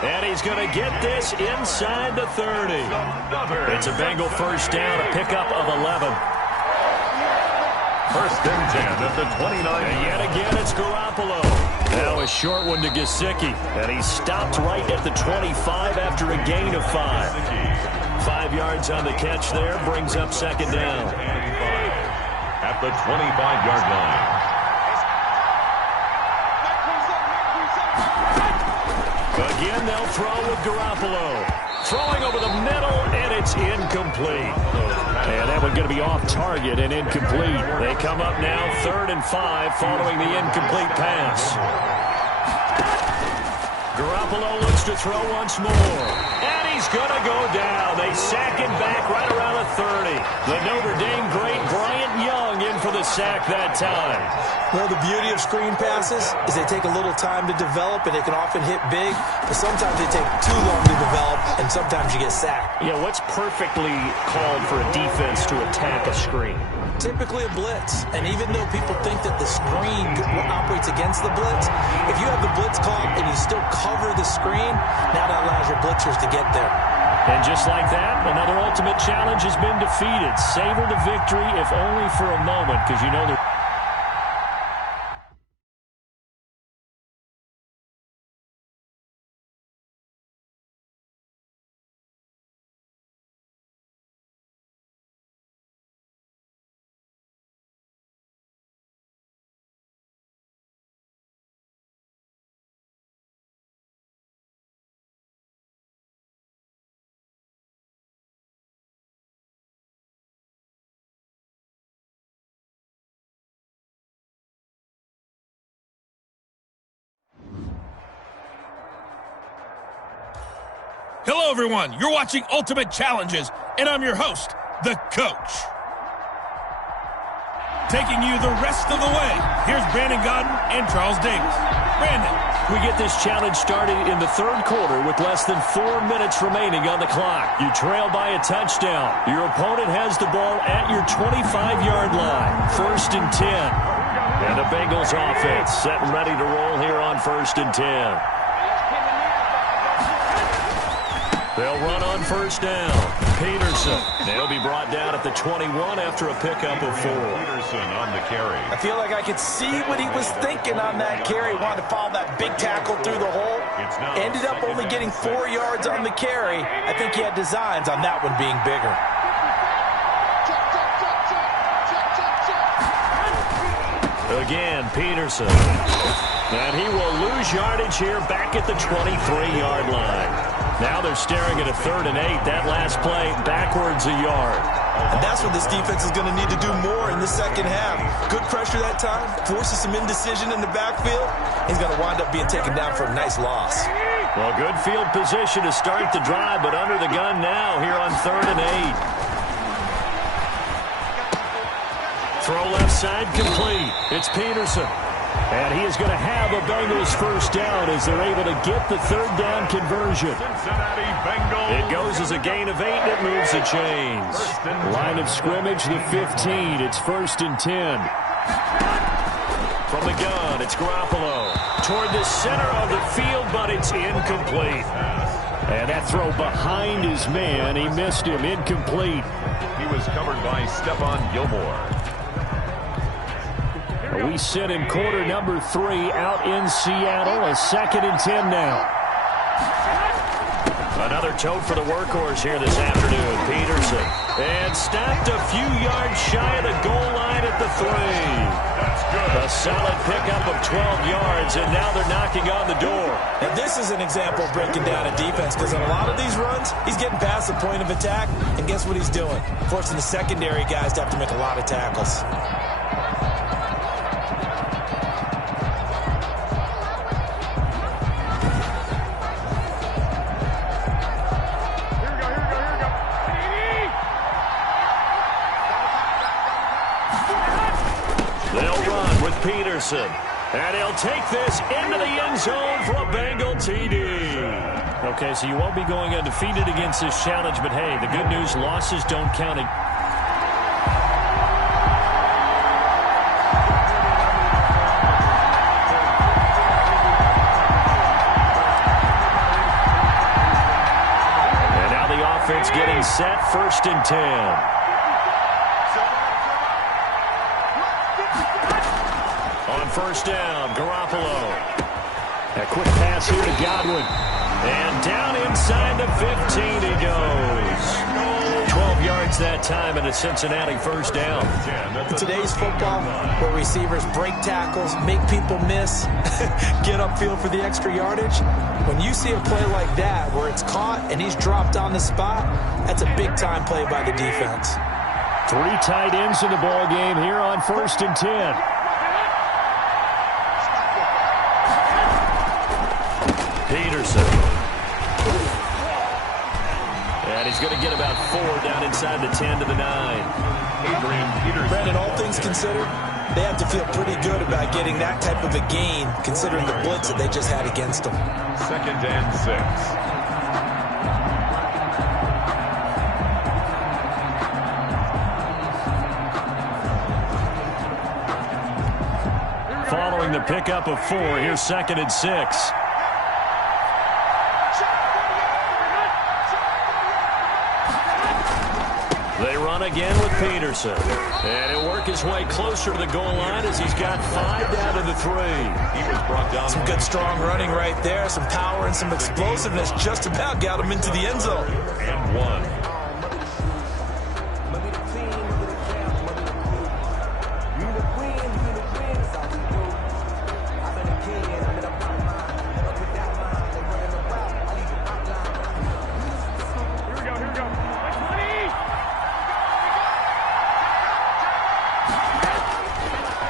And he's going to get this inside the 30. It's a Bengal 1st down, a pickup of 11. 1st and 10 at the 29. And yet again, it's Garoppolo. Now a short one to Gesicki. And he stopped right at the 25 after a gain of 5. 5 yards on the catch there, brings up 2nd down. At the 25-yard line. Again, they'll throw with Garoppolo. Throwing over the middle, and it's incomplete. And that one going to be off target and incomplete. They come up now 3rd and 5 following the incomplete pass. Garoppolo looks to throw once more. And he's going to go down. They sack him back right around the 30. The Notre Dame great Bryant Young in for the sack that time. Well, the beauty of screen passes is they take a little time to develop, and they can often hit big, but sometimes they take too long to develop, and sometimes you get sacked. Yeah, what's perfectly called for a defense to attack a screen? Typically a blitz, and even though people think that the screen operates against the blitz, if you have the blitz called and you still cover the screen, now that allows your blitzers to get there. And just like that, another ultimate challenge has been defeated. Savor the victory, if only for a moment, because you know they're... Hello, everyone. You're watching Ultimate Challenges, and I'm your host, The Coach. Taking you the rest of the way, here's Brandon Godden and Charles Davis. Brandon. We get this challenge started in the third quarter with less than 4 minutes remaining on the clock. You trail by a touchdown. Your opponent has the ball at your 25-yard line. 1st and 10. And the Bengals offense set and ready to roll here on 1st and 10. They'll run on 1st down. Peterson. They'll be brought down at the 21 after a pickup of 4. Peterson on the carry. I feel like I could see what he was thinking on that carry. Wanted to follow that big tackle through the hole. Ended up only getting 4 yards on the carry. I think he had designs on that one being bigger. Again, Peterson. And he will lose yardage here back at the 23-yard line. Now they're staring at a 3rd and 8. That last play backwards a yard. And that's what this defense is going to need to do more in the second half. Good pressure that time. Forces some indecision in the backfield. He's going to wind up being taken down for a nice loss. Well, good field position to start the drive, but under the gun now here on 3rd and 8. Throw left side complete. It's Peterson. And he is going to have a Bengals 1st down as they're able to get the 3rd down conversion. Cincinnati Bengals. It goes as a gain of 8, and it moves the chains. Line of scrimmage, the 15. It's 1st and 10. From the gun, it's Garoppolo. Toward the center of the field, but it's incomplete. And that throw behind his man, he missed him, incomplete. He was covered by Stephon Gilmore. We sit in quarter number 3 out in Seattle. A 2nd and 10 now. Another tote for the workhorse here this afternoon. Peterson. And stopped a few yards shy of the goal line at the 3. That's good. A solid pickup of 12 yards, and now they're knocking on the door. And this is an example of breaking down a defense, because on a lot of these runs, he's getting past the point of attack, and guess what he's doing? Forcing the secondary guys to have to make a lot of tackles. Peterson. And he'll take this into the end zone for a Bengal TD. Okay, so you won't be going undefeated against this challenge, but hey, the good news, losses don't count. And now the offense getting set, 1st and 10. On 1st down, Garoppolo. A quick pass here to Godwin. And down inside the 15 he goes. 12 yards that time and a Cincinnati 1st down. In today's football, where receivers break tackles, make people miss, get upfield for the extra yardage, when you see a play like that where it's caught and he's dropped on the spot, that's a big-time play by the defense. 3 tight ends in the ball game here on 1st and 10. Peterson. And he's going to get about 4 down inside the 10 to the 9. Adrian Peterson. Brandon, all things considered, they have to feel pretty good about getting that type of a gain, considering the blitz that they just had against them. 2nd and 6. Following the pickup of 4, here's 2nd and 6. They run again with Peterson. And he'll work his way closer to the goal line as he's got 5 down to the 3. He was brought down. Some good, strong running right there. Some power and some explosiveness just about got him into the end zone. And 1.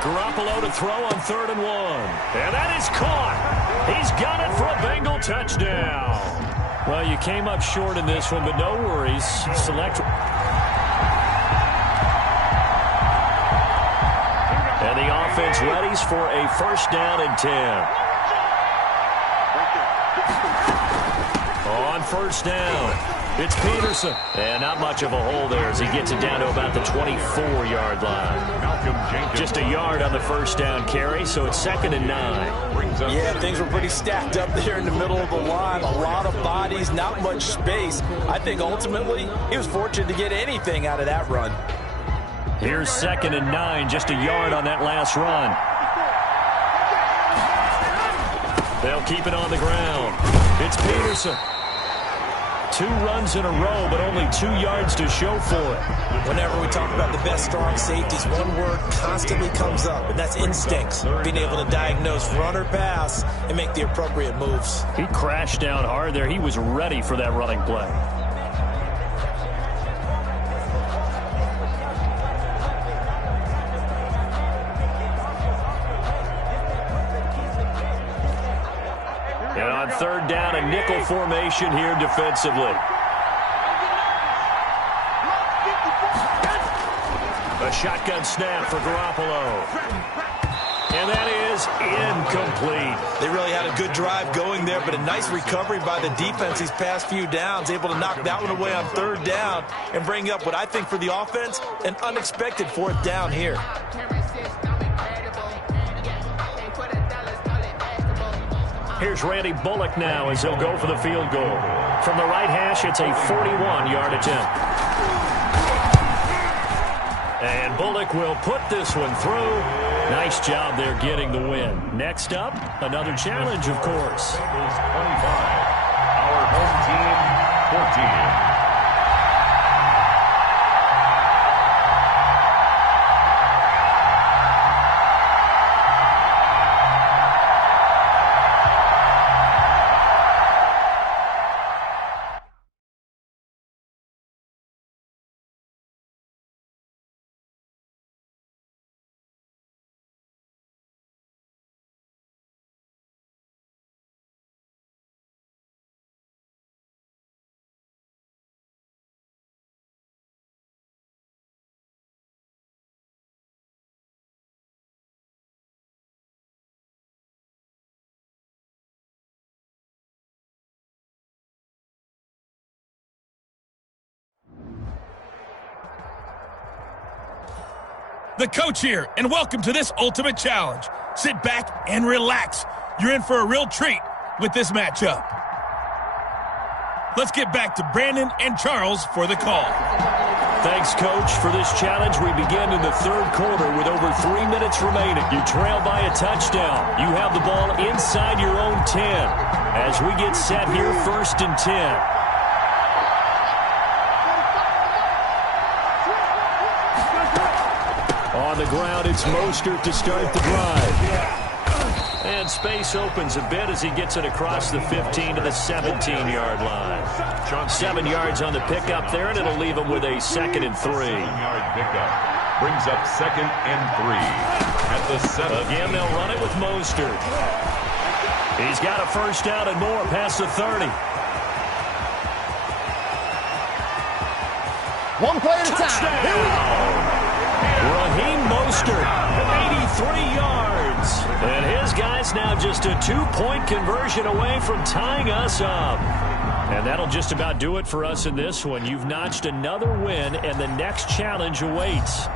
Garoppolo to throw on 3rd and 1. And that is caught. He's got it for a Bengal touchdown. Well, you came up short in this one, but no worries. And the offense readies for a first down and 10. On first down, it's Peterson. And not much of a hole there as he gets it down to about the 24-yard line. Just a yard on the first down carry, so it's 2nd and 9. Yeah, things were pretty stacked up there in the middle of the line. A lot of bodies, not much space. I think ultimately he was fortunate to get anything out of that run. Here's 2nd and 9, just a yard on that last run. They'll keep it on the ground. It's Peterson. 2 runs in a row, but only 2 yards to show for it. Whenever we talk about the best strong safeties, one word constantly comes up, and that's instincts. Being able to diagnose run or pass and make the appropriate moves. He crashed down hard there. He was ready for that running play. And on 3rd down, a nickel formation here defensively. A shotgun snap for Garoppolo. And that is incomplete. They really had a good drive going there, but a nice recovery by the defense these past few downs, able to knock that one away on 3rd down and bring up what I think for the offense, an unexpected 4th down here. Here's Randy Bullock now as he'll go for the field goal. From the right hash, it's a 41-yard attempt. And Bullock will put this one through. Nice job there getting the win. Next up, another challenge, of course. 25, our home team, 14. The coach here, and welcome to this ultimate challenge. Sit back and relax. You're in for a real treat with this matchup. Let's get back to Brandon and Charles for the call. Thanks, Coach, for this challenge. We begin in the 3rd quarter with over 3 minutes remaining. You trail by a touchdown. You have the ball inside your own 10 as we get set here 1st and 10. On the ground, it's Mostert to start the drive. And space opens a bit as he gets it across the 15 to the 17-yard line. 7 yards on the pickup there, and it'll leave him with a 2nd and 3. 7-yard pickup brings up 2nd and 3 at the 7. Again, they'll run it with Mostert. He's got a first down and more past the 30. One play at a time. Here we go. Raheem Mostert, 83 yards. And his guy's now just a 2-point conversion away from tying us up. And that'll just about do it for us in this one. You've notched another win, and the next challenge awaits.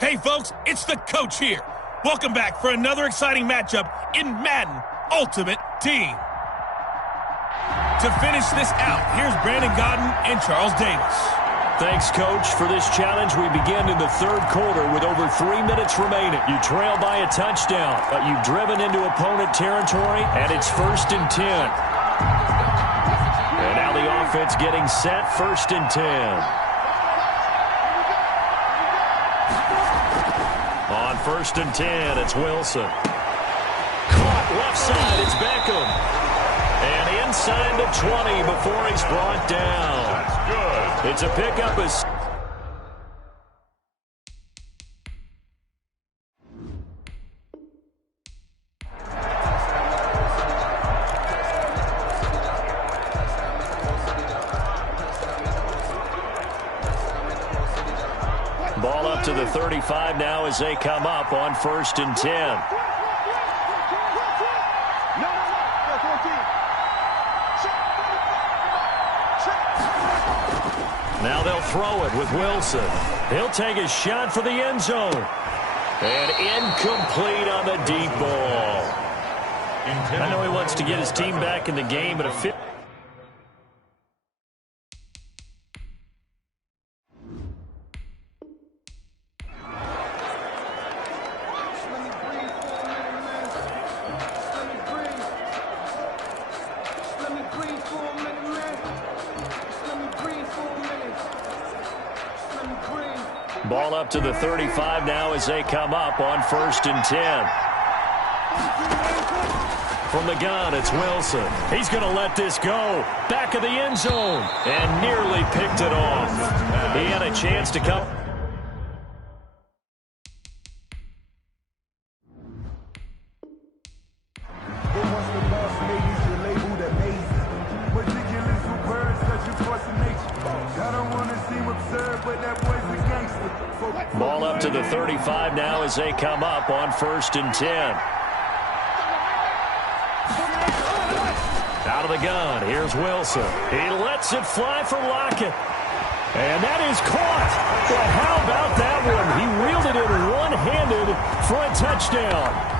Hey, folks, it's the coach here. Welcome back for another exciting matchup in Madden Ultimate Team. To finish this out, here's Brandon Godden and Charles Davis. Thanks, Coach. For this challenge, we begin in the third quarter with over 3 minutes remaining. You trail by a touchdown, but you've driven into opponent territory, and it's 1st and 10. And now the offense getting set, 1st and 10. On 1st and 10, it's Wilson. Caught left side, it's Beckham. And inside the 20 before he's brought down. That's good. It's a pickup. Ball up to the 35 now as they come up on 1st and 10. Now they'll throw it with Wilson. He'll take a shot for the end zone. And incomplete on the deep ball. I know he wants to get his team back in the game, but a fit. Ball up to the 35 now as they come up on 1st and 10. From the gun, it's Wilson. He's going to let this go. Back of the end zone. And nearly picked it off. He had a chance to come. Ball up to the 35 now as they come up on 1st and 10. Out of the gun, here's Wilson. He lets it fly for Lockett. And that is caught. Well, how about that one? He reeled it in one-handed for a touchdown.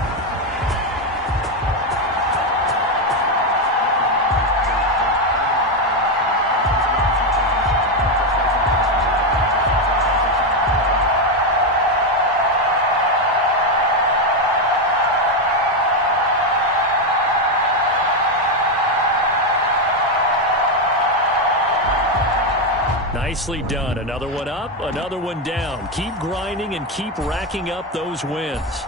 Nicely done. Another one up, another one down. Keep grinding and keep racking up those wins.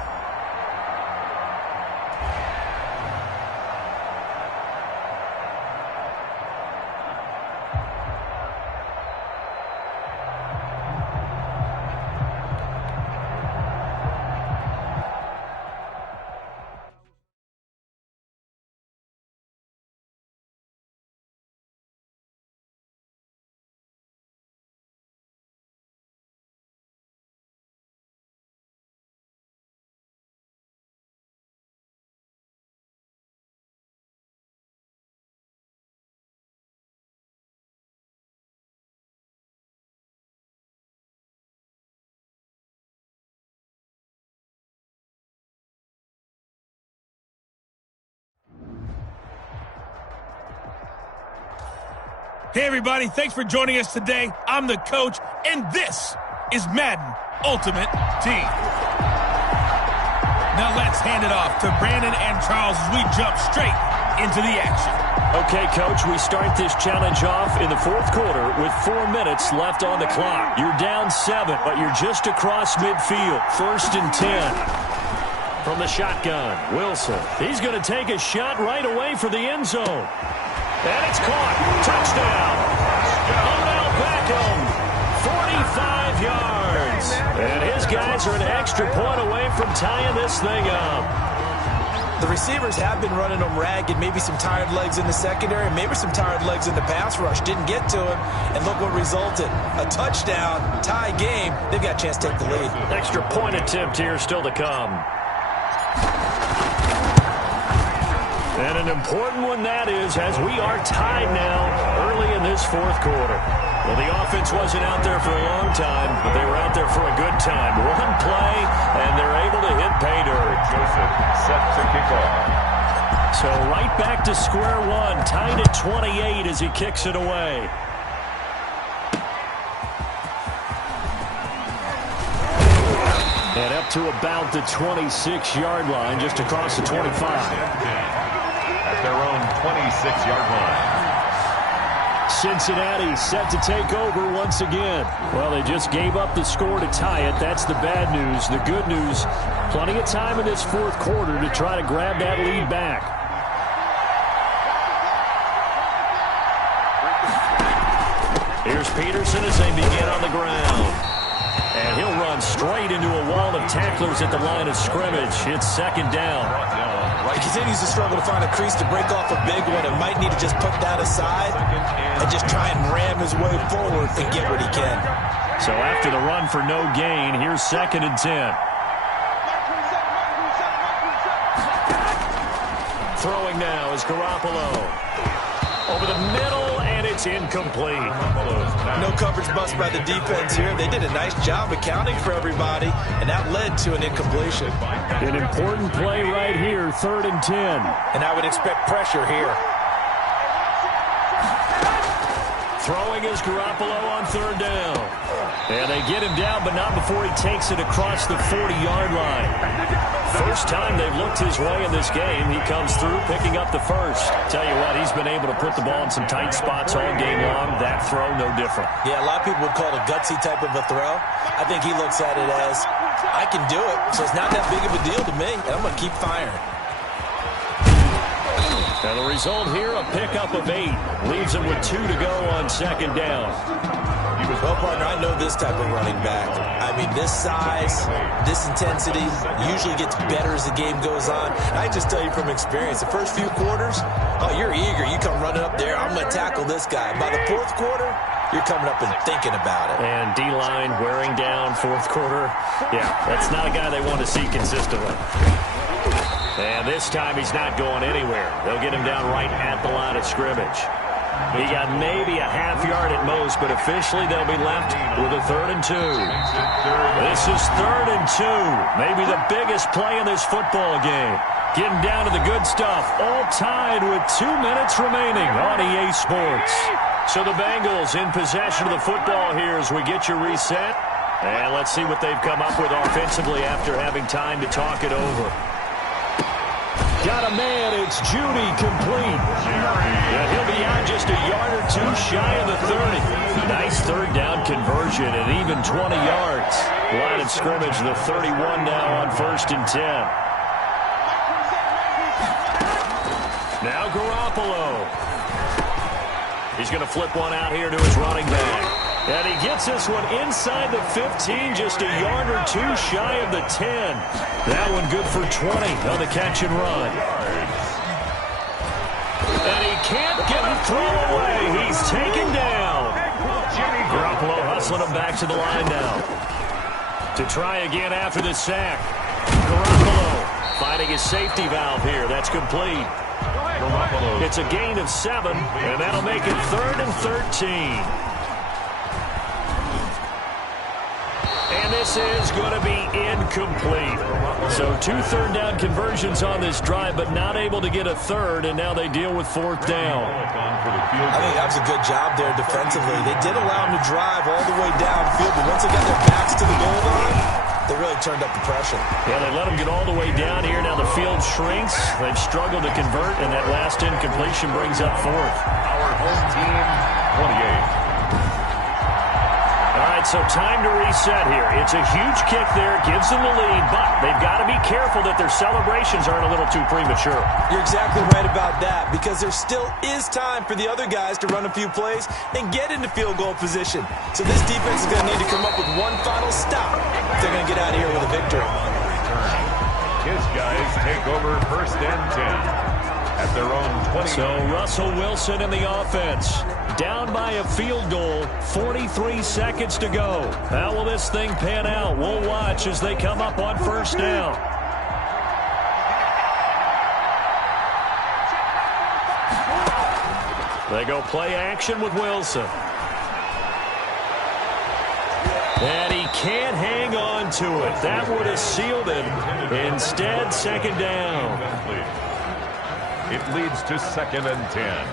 Hey, everybody. Thanks for joining us today. I'm the coach, and this is Madden Ultimate Team. Now let's hand it off to Brandon and Charles as we jump straight into the action. Okay, Coach, we start this challenge off in the fourth quarter with 4 minutes left on the clock. You're down 7, but you're just across midfield. 1st and 10. From the shotgun, Wilson. He's going to take a shot right away for the end zone. And it's caught. Touchdown. Odell Beckham. 45 yards. And his guys are an extra point away from tying this thing up. The receivers have been running them ragged. Maybe some tired legs in the secondary. Maybe some tired legs in the pass rush. Didn't get to him. And look what resulted. A touchdown. Tie game. They've got a chance to take the lead. Extra point attempt here still to come. And an important one that is, as we are tied now early in this fourth quarter. Well, the offense wasn't out there for a long time, but they were out there for a good time. One play, and they're able to hit pay dirt. Joseph set to kick off. So right back to square one, tied at 28 as he kicks it away. And up to about the 26-yard line, just across the 25. At their own 26-yard line. Cincinnati set to take over once again. Well, they just gave up the score to tie it. That's the bad news. The good news, plenty of time in this fourth quarter to try to grab that lead back. Here's Peterson as they begin on the ground. And he'll run straight into a wall of tacklers at the line of scrimmage. It's second down. He continues to struggle to find a crease to break off a big one and might need to just put that aside and just try and ram his way forward and get what he can. So after the run for no gain, here's 2nd and 10. Throwing now is Garoppolo. Over the middle, and it's incomplete. No coverage bust by the defense here. They did a nice job accounting for everybody, and that led to an incompletion. An important play right here, 3rd and 10. And I would expect pressure here. Throwing is Garoppolo on 3rd down. And they get him down, but not before he takes it across the 40-yard line. First time they've looked his way in this game. He comes through picking up the first. Tell you what, he's been able to put the ball in some tight spots all game long. That throw, no different. Yeah, a lot of people would call it a gutsy type of a throw. I think he looks at it as, I can do it, so it's not that big of a deal to me, and I'm going to keep firing. And the result here, a pickup of 8. Leaves him with 2 to go on 2nd down. Well, partner, I know this type of running back. I mean, this size, this intensity usually gets better as the game goes on. And I just tell you from experience, the first few quarters, oh, you're eager. You come running up there, I'm going to tackle this guy. By the 4th quarter, you're coming up and thinking about it. And D-line wearing down 4th quarter. Yeah, that's not a guy they want to see consistently. And this time he's not going anywhere. They'll get him down right at the line of scrimmage. He got maybe a half yard at most, but officially they'll be left with a 3rd and 2. This is 3rd and 2. Maybe the biggest play in this football game. Getting down to the good stuff. All tied with 2 minutes remaining on EA Sports. So the Bengals in possession of the football here as we get your reset. And let's see what they've come up with offensively after having time to talk it over. Got a man, it's Judy complete. Yeah, he'll be out just a yard or 2 shy of the 30. Nice 3rd down conversion and even 20 yards. Line of scrimmage, the 31 now on 1st and 10. Now Garoppolo. He's going to flip one out here to his running back. And he gets this one inside the 15, just a yard or 2 shy of the 10. That one good for 20 on the catch and run. And he can't get the throw away. He's taken down. Garoppolo hustling him back to the line now. To try again after the sack. Garoppolo finding his safety valve here. That's complete. It's a gain of 7, and that'll make it 3rd and 13. And this is going to be incomplete. So 2 3rd down conversions on this drive, but not able to get a 3rd, and now they deal with 4th down. I think that was a good job there defensively. They did allow them to drive all the way downfield, but once they got their backs to the goal line, they really turned up the pressure. Yeah, they let them get all the way down here. Now the field shrinks. They've struggled to convert, and that last incompletion brings up 4th. Our home team, 28. All right, so time to reset here. It's a huge kick there. Gives them the lead, but they've got to be careful that their celebrations aren't a little too premature. You're exactly right about that, because there still is time for the other guys to run a few plays and get into field goal position. So this defense is going to need to come up with one final stop if they're going to get out of here with a victory. His guys take over 1st and 10. At their own 20. So Russell Wilson in the offense. Down by a field goal. 43 seconds to go. How will this thing pan out? We'll watch as they come up on 1st down. They go play action with Wilson. And he can't hang on to it. That would have sealed it. Instead, 2nd down. It leads to 2nd and 10.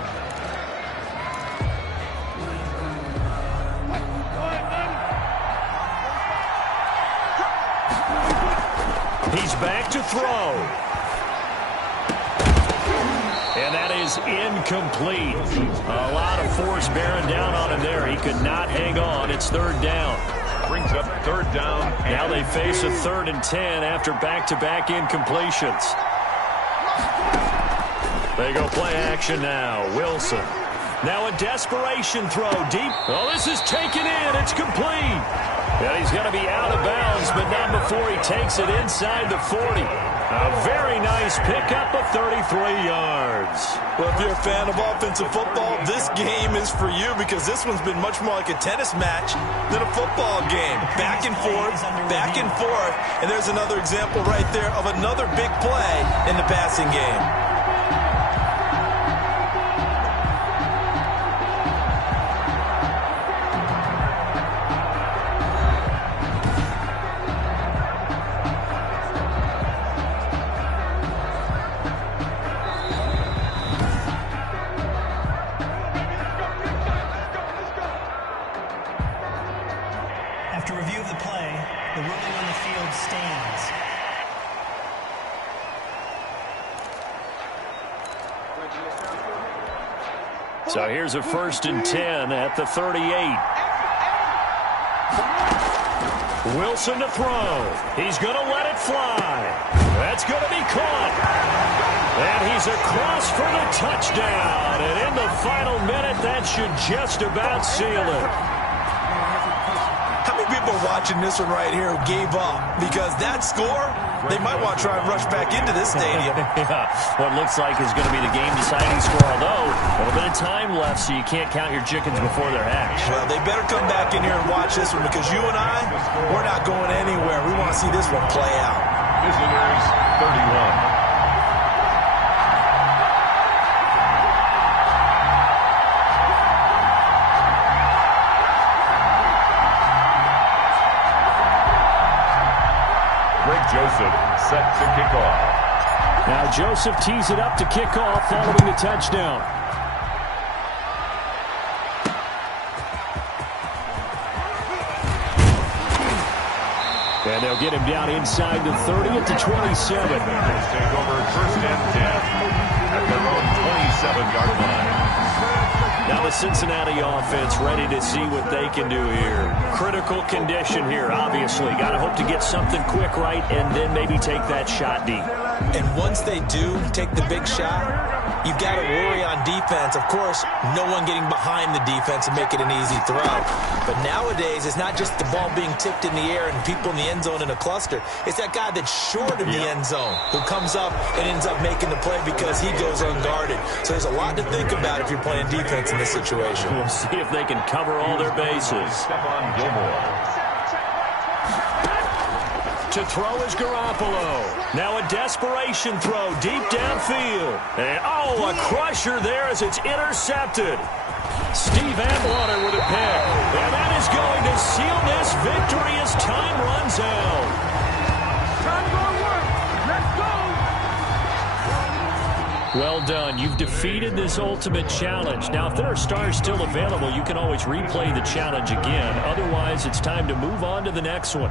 He's back to throw. And that is incomplete. A lot of force bearing down on him there. He could not hang on. It's 3rd down. Brings up 3rd down. Now they face a 3rd and 10 after back-to-back incompletions. They go play action now. Wilson. Now a desperation throw deep. Oh, this is taken in. It's complete. And he's going to be out of bounds, but not before he takes it inside the 40. A very nice pickup of 33 yards. Well, if you're a fan of offensive football, this game is for you because this one's been much more like a tennis match than a football game. Back and forth, and there's another example right there of another big play in the passing game. After review of the play, the ruling on the field stands. So here's a 1st and 10 at the 38. Wilson to throw. He's going to let it fly. That's going to be caught. And he's across for the touchdown. And in the final minute, that should just about seal it. How many people watching this one right here who gave up? Because that score, they might want to try and rush back into this stadium. Yeah, what looks like is going to be the game-deciding score, although a little bit of time left, so you can't count your chickens before they're hatched. Well, they better come back in here and watch this one because you and I, we're not going anywhere. We want to see this one play out. Visitors, 31. Joseph set to kick off. Now Joseph tees it up to kick off following the touchdown. And they'll get him down inside the 30 at the 27. Let's take over 1st and 10 at their own 27-yard line. Now the Cincinnati offense ready to see what they can do here. Critical condition here, obviously. Got to hope to get something quick right and then maybe take that shot deep. And once they do take the big shot, you've got to worry on defense. Of course, no one getting behind the defense and make it an easy throw. But nowadays, it's not just the ball being tipped in the air and people in the end zone in a cluster. It's that guy that's short of the end zone who comes up and ends up making the play because he goes unguarded. So there's a lot to think about if you're playing defense in this situation. We'll see if they can cover all their bases. Stephon Gilmore. To throw is Garoppolo. Now a desperation throw deep downfield. And oh, a crusher there as it's intercepted. Steve Atwater with a pick. And that is going to seal this victory as time runs out. Time for work. Let's go. Well done. You've defeated this ultimate challenge. Now, if there are stars still available, you can always replay the challenge again. Otherwise, it's time to move on to the next one.